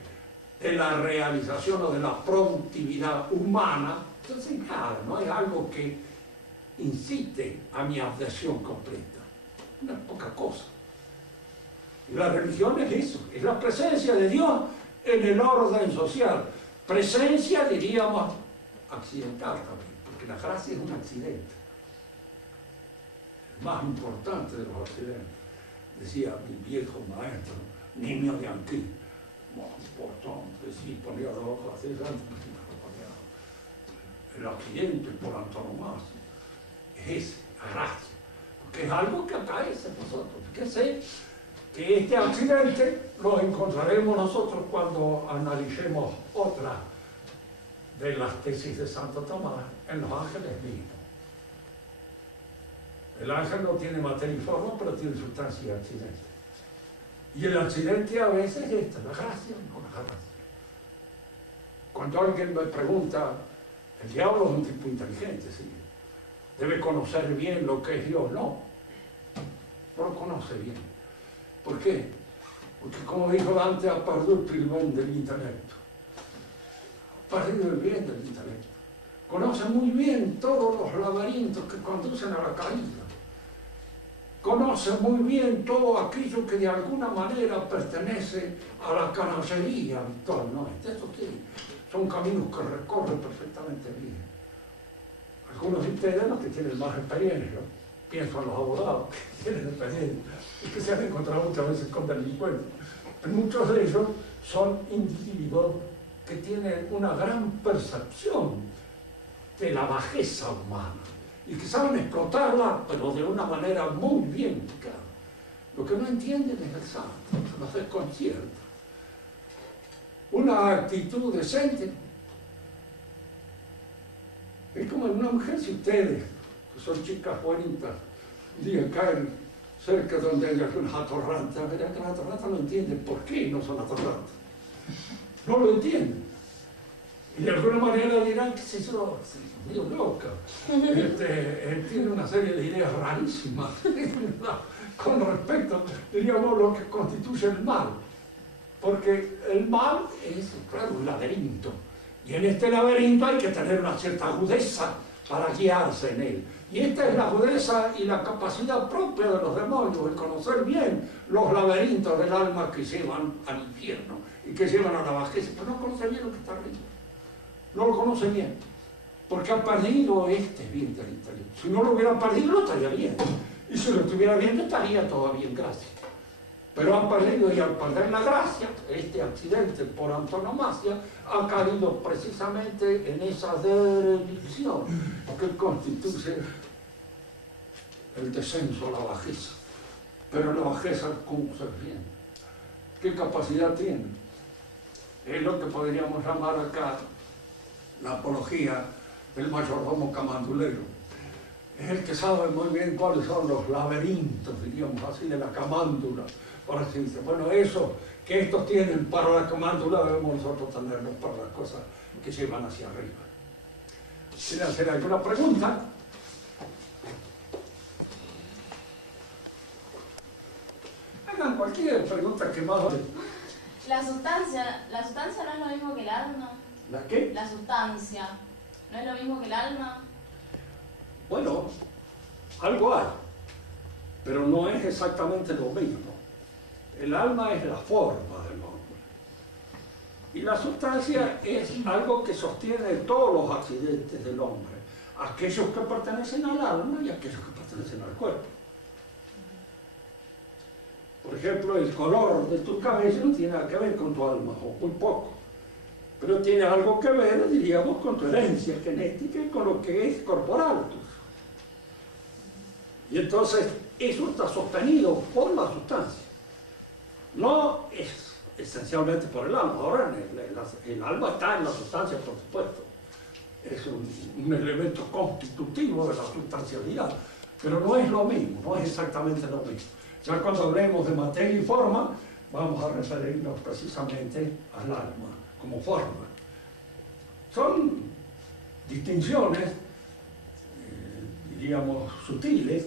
de la realización o de la productividad humana. Entonces, nada, no es algo que incite a mi adhesión completa. Una poca cosa. Y la religión es eso, es la presencia de Dios en el orden social. Presencia, diríamos, accidental también, porque la gracia es un accidente. El más importante de los accidentes. Decía mi viejo maestro, niño de Anquí. Muy importante, sí, ponía los ojos así, el accidente por antonomasia es la gracia, porque es algo que acaece en nosotros. Fíjense que este accidente lo encontraremos nosotros cuando analicemos otra de las tesis de Santo Tomás en los ángeles mismos. El ángel no tiene materia y forma, pero tiene sustancia y accidente. Y el accidente a veces es esta, la gracia o la gracia. Cuando alguien me pregunta, el diablo es un tipo inteligente, sí. Debe conocer bien lo que es Dios. No lo conoce bien. ¿Por qué? Porque, como dijo Dante, ha perdido el bien del intelecto. Ha perdido el bien del intelecto. Conoce muy bien todos los laberintos que conducen a la caída. Conoce muy bien todo aquello que de alguna manera pertenece a la canallería habitual, ¿no? Eso sí, son caminos que recorre perfectamente bien. Algunos de ustedes, los que tienen más experiencia, pienso en los abogados que tienen experiencia y que se han encontrado muchas veces con delincuentes. Pero muchos de ellos son individuos que tienen una gran percepción de la bajeza humana y que saben explotarla, pero de una manera muy bien ubicada. Lo que no entienden es el santo, se los desconcierta. Una actitud decente es como en una mujer. Si ustedes, que son chicas bonitas, digan caen cerca donde hay algunas atorrantes, verán que las atorrantes no entienden por qué no son atorrantes. No lo entienden. Y de alguna manera dirán que se hizo medio loca. Tiene una serie de ideas rarísimas con respecto, diríamos, lo que constituye el mal. Porque el mal es, claro, un laberinto. Y en este laberinto hay que tener una cierta agudeza para guiarse en él. Y esta es la agudeza y la capacidad propia de los demonios, de conocer bien los laberintos del alma que llevan al infierno y que llevan a la bajeza. Pero no conoce bien lo que está arriba. No lo conoce bien. Porque ha perdido este bien del interior. Si no lo hubiera perdido, no estaría bien. Y si lo estuviera bien, estaría todavía en gracia. Pero ha perdido, y al perder la gracia, este accidente por antonomasia ha caído precisamente en esa derelición que constituye el descenso a la bajeza. Pero la bajeza, ¿cómo se viene? ¿Qué capacidad tiene? Es lo que podríamos llamar acá la apología del mayordomo camandulero. Es el que sabe muy bien cuáles son los laberintos, diríamos así, de la camándula. Ahora se dice, bueno, eso que estos tienen para la camándula debemos nosotros tenerlos para las cosas que llevan hacia arriba. ¿Quieren hacer alguna pregunta? Hagan cualquier pregunta que más... La sustancia no es lo mismo que el alma. ¿La qué? La sustancia, ¿no es lo mismo que el alma? Bueno, algo hay, pero no es exactamente lo mismo. El alma es la forma del hombre. Y la sustancia es algo que sostiene todos los accidentes del hombre. Aquellos que pertenecen al alma y aquellos que pertenecen al cuerpo. Por ejemplo, el color de tu cabello no tiene nada que ver con tu alma, o muy poco. Pero tiene algo que ver, diríamos, con tu herencia genética y con lo que es corporal tuyo. Y entonces, eso está sostenido por la sustancia. No es esencialmente por el alma. Ahora, el alma está en la sustancia, por supuesto. Es un elemento constitutivo de la sustancialidad. Pero no es lo mismo, no es exactamente lo mismo. Ya cuando hablemos de materia y forma, vamos a referirnos precisamente al alma como forma. Son distinciones, diríamos, sutiles,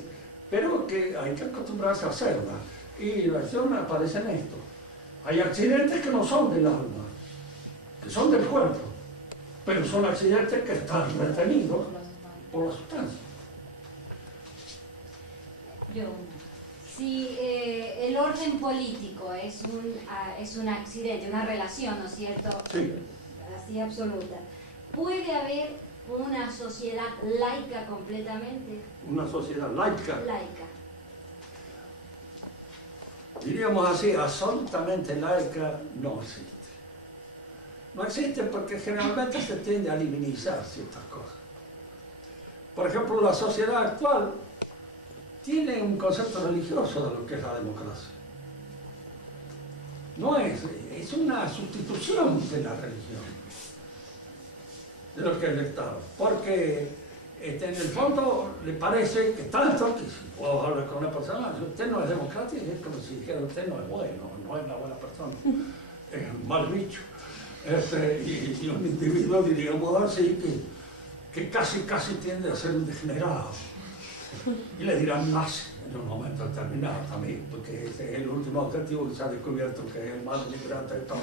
pero que hay que acostumbrarse a hacerlas. Y la acción aparece en esto. Hay accidentes que no son del alma, que son del cuerpo, pero son accidentes que están retenidos por la sustancia. Si el orden político es un accidente, una relación, ¿no es cierto? Sí. Así absoluta. ¿Puede haber una sociedad laica completamente? Una sociedad laica. Laica. Diríamos así, absolutamente laica no existe. No existe porque generalmente se tiende a divinizar ciertas cosas. Por ejemplo, la sociedad actual tiene un concepto religioso de lo que es la democracia. No es una sustitución de la religión, de lo que es el Estado. Porque en el fondo le parece que tanto que si puedo hablar con una persona, si usted no es democrático, es como si dijera usted no es bueno, no es una buena persona, es un mal bicho. Y un individuo, diríamos así, que casi tiende a ser un degenerado. Y le dirán nazi en un momento determinado también, porque ese es el último objetivo que se ha descubierto, que es el más deliberante de todos.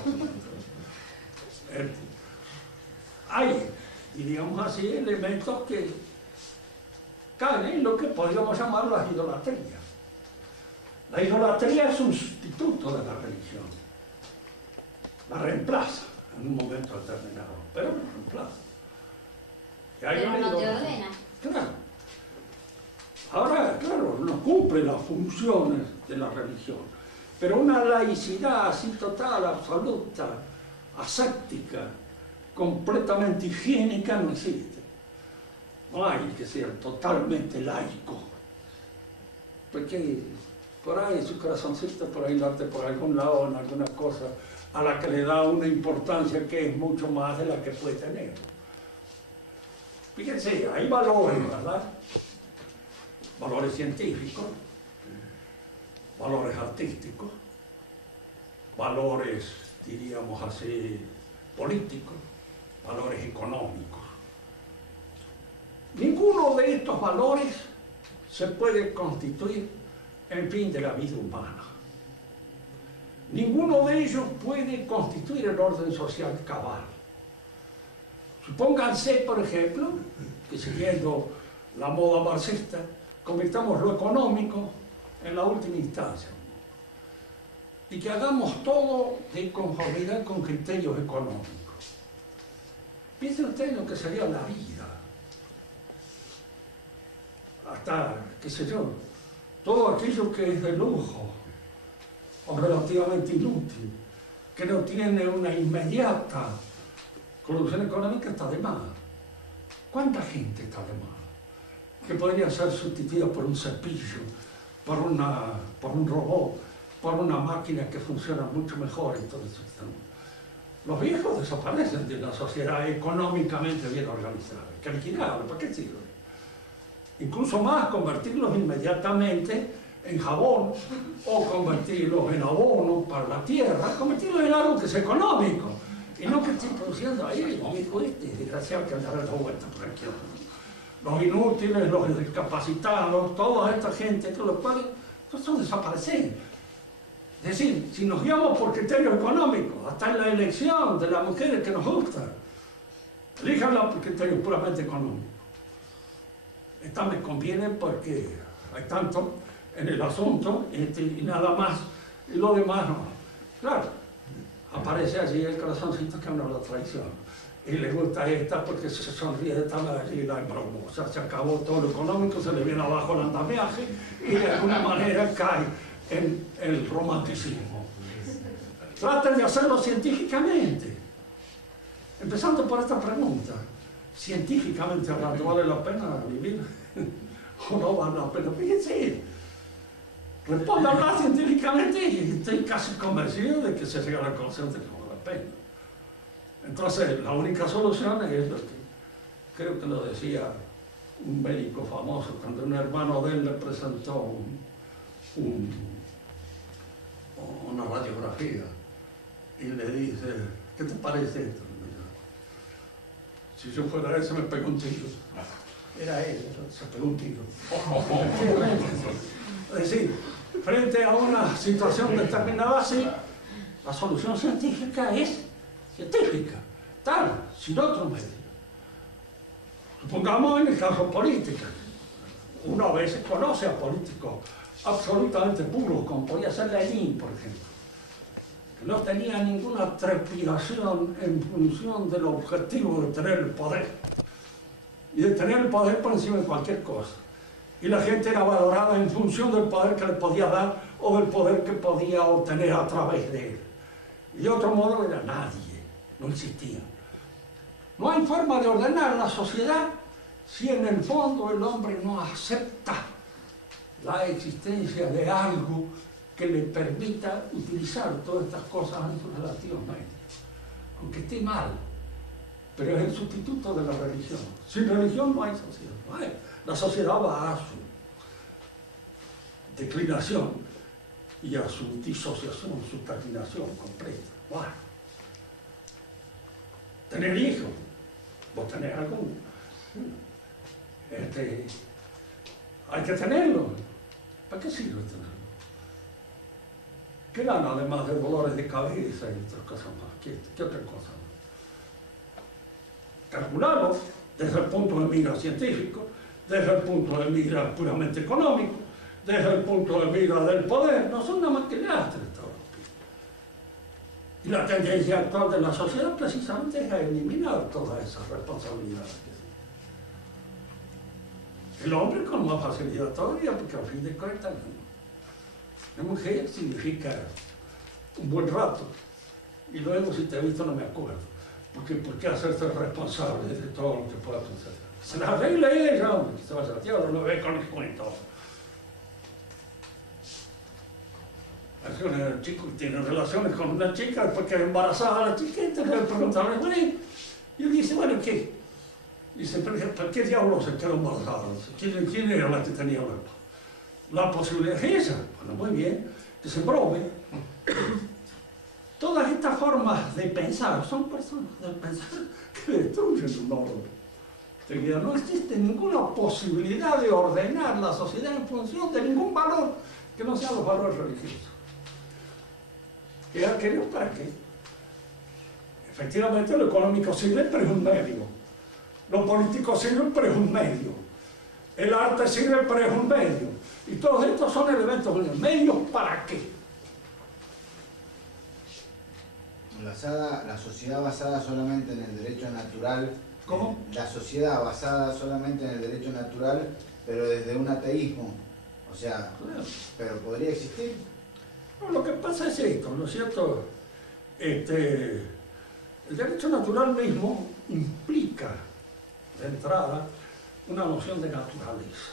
Hay, diríamos así, elementos que caen en lo que podríamos llamar la idolatría. La idolatría es un sustituto de la religión. La reemplaza en un momento determinado, pero la reemplaza. Pero no te ordena. Claro. Ahora, claro, cumple las funciones de la religión. Pero una laicidad así total, absoluta, aséptica, completamente higiénica no existe. No hay que ser totalmente laico. Porque por ahí su corazoncito, por ahí late por algún lado, en alguna cosa a la que le da una importancia que es mucho más de la que puede tener. Fíjense, hay valores, ¿verdad? Valores científicos, valores artísticos, valores, diríamos así, políticos, valores económicos. Ninguno de estos valores se puede constituir en fin de la vida humana. Ninguno de ellos puede constituir el orden social cabal. Supónganse, por ejemplo, que siguiendo la moda marxista, convirtamos lo económico en la última instancia y que hagamos todo de conformidad con criterios económicos. Piensen ustedes lo que sería la vida. Hasta, qué sé yo, todo aquello que es de lujo o relativamente inútil, que no tiene una inmediata producción económica, está de más. ¿Cuánta gente está de más? Que podría ser sustituida por un cepillo, por un robot, por una máquina que funciona mucho mejor y todo eso. Los viejos desaparecen de la sociedad económicamente bien organizada. Hay que liquidarlos, ¿para qué sirve? Incluso más, convertirlos inmediatamente en jabón o convertirlos en abono para la tierra, convertirlos en algo que es económico y no que estén produciendo ahí el viejo desgraciado que anda dando vueltas por aquí. Los inútiles, los discapacitados, toda esta gente, todos los cuales son desaparecidos. Es decir, si nos guiamos por criterios económicos, hasta en la elección de las mujeres que nos gustan, elíjanla por criterios puramente económicos. Esta me conviene porque hay tanto en el asunto y nada más, y lo demás no. Claro, aparece allí el corazoncito que no la traición. Y le gusta esta porque se sonríe de tal allí la embromó. O sea, se acabó todo lo económico, se le viene abajo el andamiaje y de alguna manera cae en el romanticismo. Traten de hacerlo científicamente. Empezando por esta pregunta. Científicamente hablando, ¿vale la pena vivir? ¿O no vale la pena? Fíjense, respóndanla científicamente y estoy casi convencido de que se llega a la conclusión de que no vale la pena. Entonces, la única solución es lo que creo que lo decía un médico famoso cuando un hermano de él le presentó una radiografía y le dice, ¿qué te parece esto? Si yo fuera él, se me pegó un tiro. Era él, se pegó un tiro. Es decir, frente a una situación determinada así, la solución científica es científica, tal, sin otro medio. Supongamos en el caso político. Uno a veces conoce a políticos absolutamente puros, como podía ser Lenin, por ejemplo. No tenía ninguna trepidación en función del objetivo de tener el poder. Y de tener el poder por encima de cualquier cosa. Y la gente era valorada en función del poder que le podía dar o del poder que podía obtener a través de él. Y de otro modo era nadie, no existía. No hay forma de ordenar la sociedad si en el fondo el hombre no acepta la existencia de algo que le permita utilizar todas estas cosas relativamente, aunque esté mal, pero es el sustituto de la religión. Sin religión no hay sociedad, no hay. La sociedad va a su declinación y a su disociación, su terminación completa. Bueno, tener hijos, vos tenés alguno, hay que tenerlo. ¿Para qué sirve tenerlo? ¿Qué dan además de dolores de cabeza y otras cosas más? ¿Qué otra cosa? Calcularlo desde el punto de vista científico, desde el punto de vista puramente económico, desde el punto de vista del poder, no son nada más que lastres todos. Y la tendencia actual de la sociedad precisamente es a eliminar todas esas responsabilidades. El hombre con más facilidad todavía, porque a fin de cuentas, la mujer significa un buen rato. Y luego, si te he visto, no me acuerdo. Porque ¿por qué hacerte responsable de todo lo que pueda suceder? Se la arregla ella, hombre, que se vaya a tierra, no ve con el cuento. Un chico que tiene relaciones con una chica, después que es embarazada la chiquita, le preguntaron, bueno, y él dice, bueno, ¿qué? Dice, ¿por qué diablos se quedó embarazada? ¿Quién era la que tenía la posibilidad? Ella. Bueno, muy bien, que se brome. Todas estas formas de pensar son personas de pensar que destruyen un orden. No existe ninguna posibilidad de ordenar la sociedad en función de ningún valor que no sean los valores religiosos. ¿Y aquello para qué? Efectivamente, lo económico sirve, pero es un medio. Lo político sirve, pero es un medio. El arte sirve, pero es un medio. Y todos estos son elementos, medios para qué. La sociedad basada solamente en el derecho natural. ¿Cómo? La sociedad basada solamente en el derecho natural, pero desde un ateísmo. O sea, Claro. pero podría existir. No, lo que pasa es esto, ¿no es cierto? El derecho natural mismo implica, de entrada, una noción de naturaleza,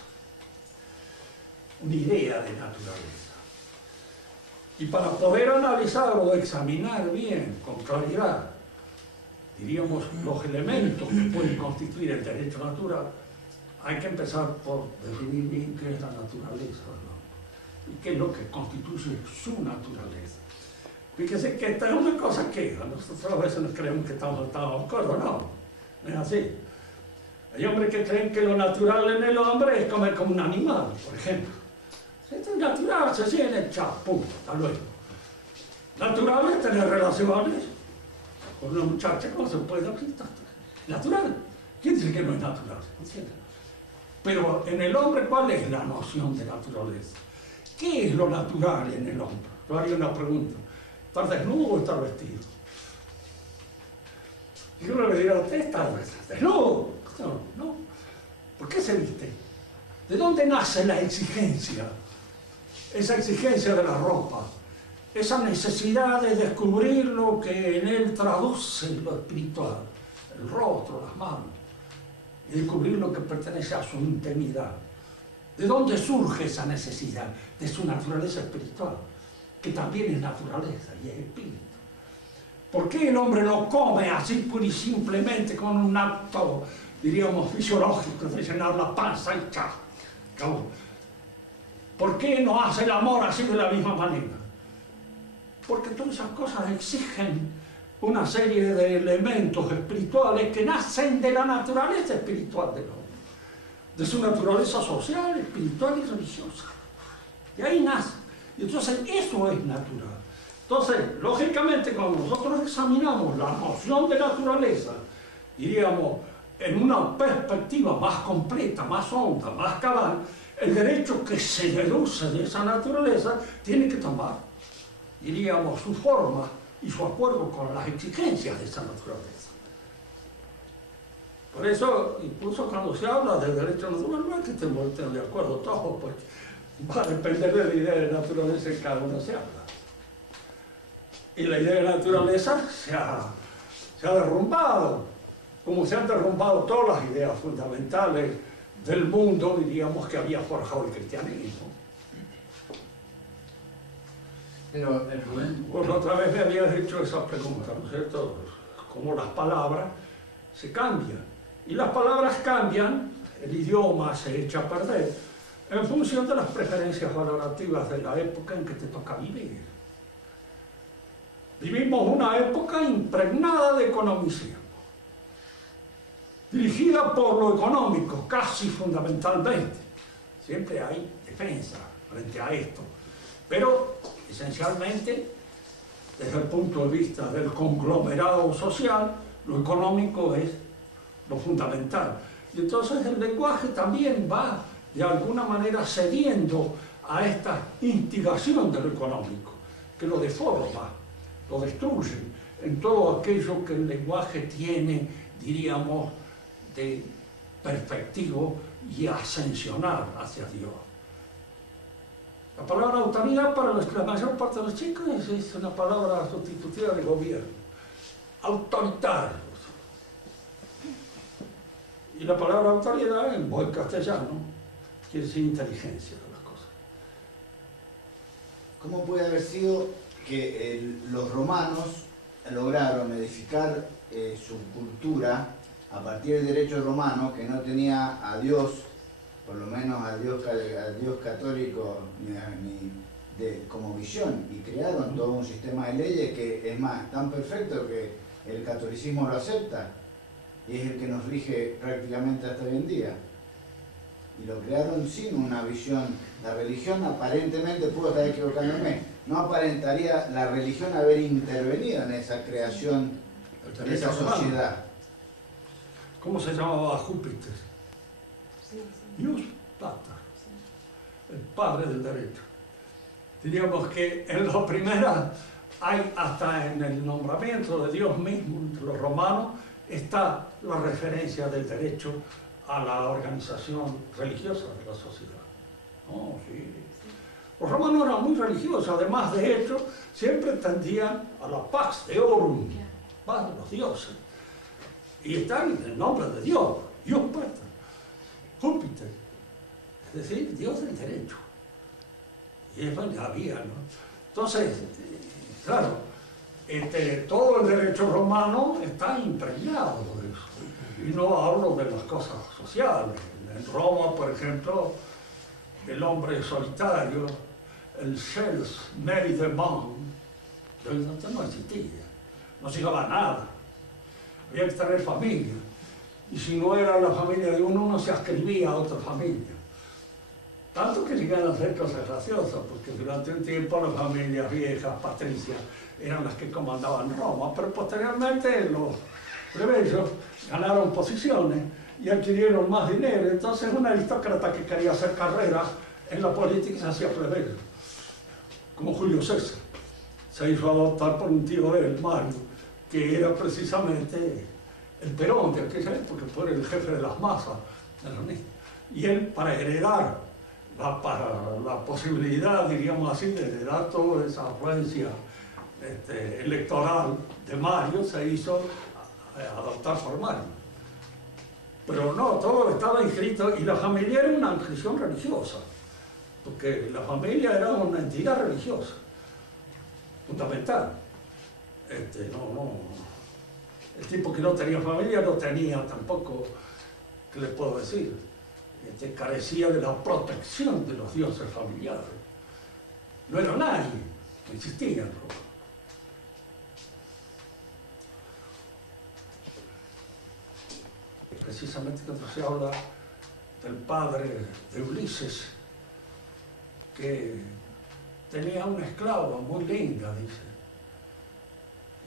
una idea de naturaleza. Y para poder analizar o examinar bien, con claridad, diríamos, los elementos que pueden constituir el derecho natural, hay que empezar por definir bien qué es la naturaleza, ¿no? Y qué es lo que constituye su naturaleza. Fíjese que esta es una cosa que nosotros a veces nos creemos que estamos de acuerdo, no es así. Hay hombres que creen que lo natural en el hombre es comer como un animal, por ejemplo. Esto es natural, se siente chapú, hasta luego. Natural es tener relaciones con una muchacha como se puede quitar. Natural. ¿Quién dice que no es natural? Pero en el hombre, ¿cuál es la noción de naturaleza? ¿Qué es lo natural en el hombre? Yo haría una pregunta. ¿Estar desnudo o estar vestido? Y uno le dirá, ¿usted está desnudo? No. ¿Por qué se viste? ¿De dónde nace la exigencia? Esa exigencia de la ropa. Esa necesidad de descubrir lo que en él traduce lo espiritual. El rostro, las manos. Y descubrir lo que pertenece a su intimidad. ¿De dónde surge esa necesidad? De su naturaleza espiritual, que también es naturaleza y es espíritu. ¿Por qué el hombre no come así pura y simplemente con un acto, diríamos, fisiológico de llenar la panza y chao? ¿Por qué no hace el amor así de la misma manera? Porque todas esas cosas exigen una serie de elementos espirituales que nacen de la naturaleza espiritual del hombre, de su naturaleza social, espiritual y religiosa. Y ahí nace. Y entonces eso es natural. Entonces, lógicamente, cuando nosotros examinamos la noción de naturaleza, diríamos, en una perspectiva más completa, más honda, más cabal, el derecho que se deduce de esa naturaleza tiene que tomar, diríamos, su forma y su acuerdo con las exigencias de esa naturaleza. Por eso, incluso cuando se habla de derecho natural, no es que estemos de acuerdo todos, porque va a depender de la idea de naturaleza en cada uno se habla. Y la idea de naturaleza se ha derrumbado, como se han derrumbado todas las ideas fundamentales del mundo, diríamos, que había forjado el cristianismo. Pero Pues otra vez me habías hecho esa pregunta, ¿no es cierto? Cómo las palabras se cambian. Y las palabras cambian, el idioma se echa a perder, en función de las preferencias valorativas de la época en que te toca vivir. Vivimos una época impregnada de economicismo, dirigida por lo económico, casi fundamentalmente. Siempre hay defensa frente a esto, pero esencialmente, desde el punto de vista del conglomerado social, lo económico es lo fundamental. Y entonces el lenguaje también va, de alguna manera, cediendo a esta instigación de lo económico, que lo deforma, lo destruye en todo aquello que el lenguaje tiene, diríamos, de perfectivo y ascensional hacia Dios. La palabra autoridad para la mayor parte de los chicos es una palabra sustitutiva de gobierno, autoritario. Y la palabra autoridad en buen castellano quiere decir inteligencia de las cosas. ¿Cómo puede haber sido que los romanos lograron edificar su cultura a partir del derecho romano, que no tenía a Dios, por lo menos al Dios católico como visión, y crearon todo un sistema de leyes que es más tan perfecto que el catolicismo lo acepta y es el que nos rige prácticamente hasta hoy en día? Y lo crearon sin una visión. La religión aparentemente, puedo estar equivocándome, no aparentaría la religión haber intervenido en esa creación de esa sociedad. ¿Cómo se llamaba Júpiter? Sí, sí. Dios Pater, el padre del derecho. Diríamos que en la primera hay hasta en el nombramiento de Dios mismo, entre los romanos, está la referencia del derecho a la organización religiosa de la sociedad. Oh, sí. Los romanos eran muy religiosos, además de hecho, siempre tendían a la Pax Deorum, paz de los dioses. Y están en el nombre de Dios, Dios Pater, Júpiter, es decir, Dios del derecho. Y eso ya había, ¿no? Entonces, claro, todo el derecho romano está impregnado de eso. Y no hablo de las cosas sociales. En Roma, por ejemplo, el hombre solitario, el Cels Meridemon, que hoy no existía, no se llamaba nada. Había que tener familia. Y si no era la familia de uno se ascribía a otra familia. Tanto que llegaron a ser cosas graciosas, porque durante un tiempo las familias viejas, patricias, eran las que comandaban Roma, pero posteriormente los plebeyos ganaron posiciones y adquirieron más dinero. Entonces un aristócrata que quería hacer carrera en la política se hacía plebeyo, como Julio César. Se hizo adoptar por un tío de él, Mario, que era precisamente el Perón de aquella época, fue el jefe de las masas. Y él, para heredar la posibilidad, diríamos así, de heredar toda esa afluencia electoral de Mario, se hizo adoptar por Mario. Pero no, todo estaba inscrito, y la familia era una inscripción religiosa, porque la familia era una entidad religiosa, fundamental. El tipo que no tenía familia no tenía tampoco, ¿qué le puedo decir? Carecía de la protección de los dioses familiares. No era nadie, no existía en Roma. Precisamente cuando se habla del padre de Ulises, que tenía una esclava muy linda, dice.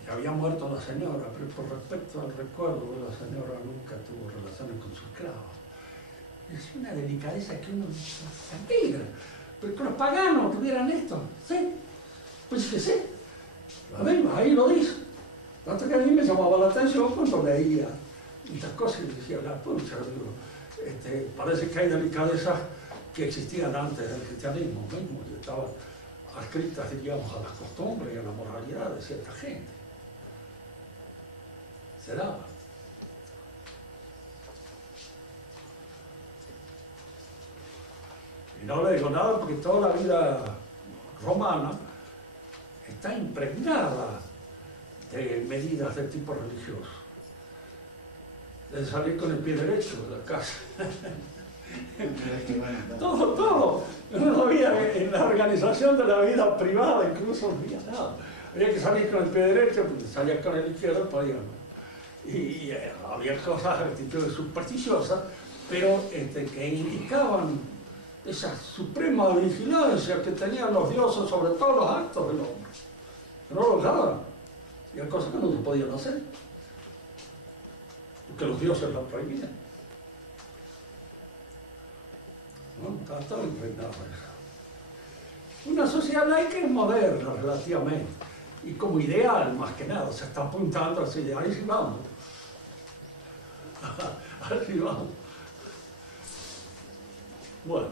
Y había muerto la señora, pero por respecto al recuerdo de la señora nunca tuvo relaciones con su esclava. Es una delicadeza que uno se alegra. Pero que los paganos tuvieran esto, ¿sí? Pues que sí. Lo mismo, ahí lo dice. Tanto que a mí me llamaba la atención cuando leía estas cosas y decía, la pucha, digo, parece que hay delicadezas que existían antes del cristianismo mismo, y estaban adscritas, diríamos, a las costumbres y a la moralidad de cierta gente. Se daba. Y no le digo nada porque toda la vida romana está impregnada de medidas de tipo religioso. De salir con el pie derecho de la casa. Todo. No había, en la organización de la vida privada incluso no había nada. Había que salir con el pie derecho, porque salías con el izquierdo, podías. Y había cosas, actitudes supersticiosas, pero que indicaban esa suprema vigilancia que tenían los dioses sobre todos los actos del hombre. No lo dejaban. Y hay cosas que no se podían hacer, porque los dioses las prohibían. ¿No? Está todo impregnado eso. Una sociedad laica es moderna relativamente, y como ideal más que nada, se está apuntando hacia allá, ahí sí vamos. Así vamos. Bueno,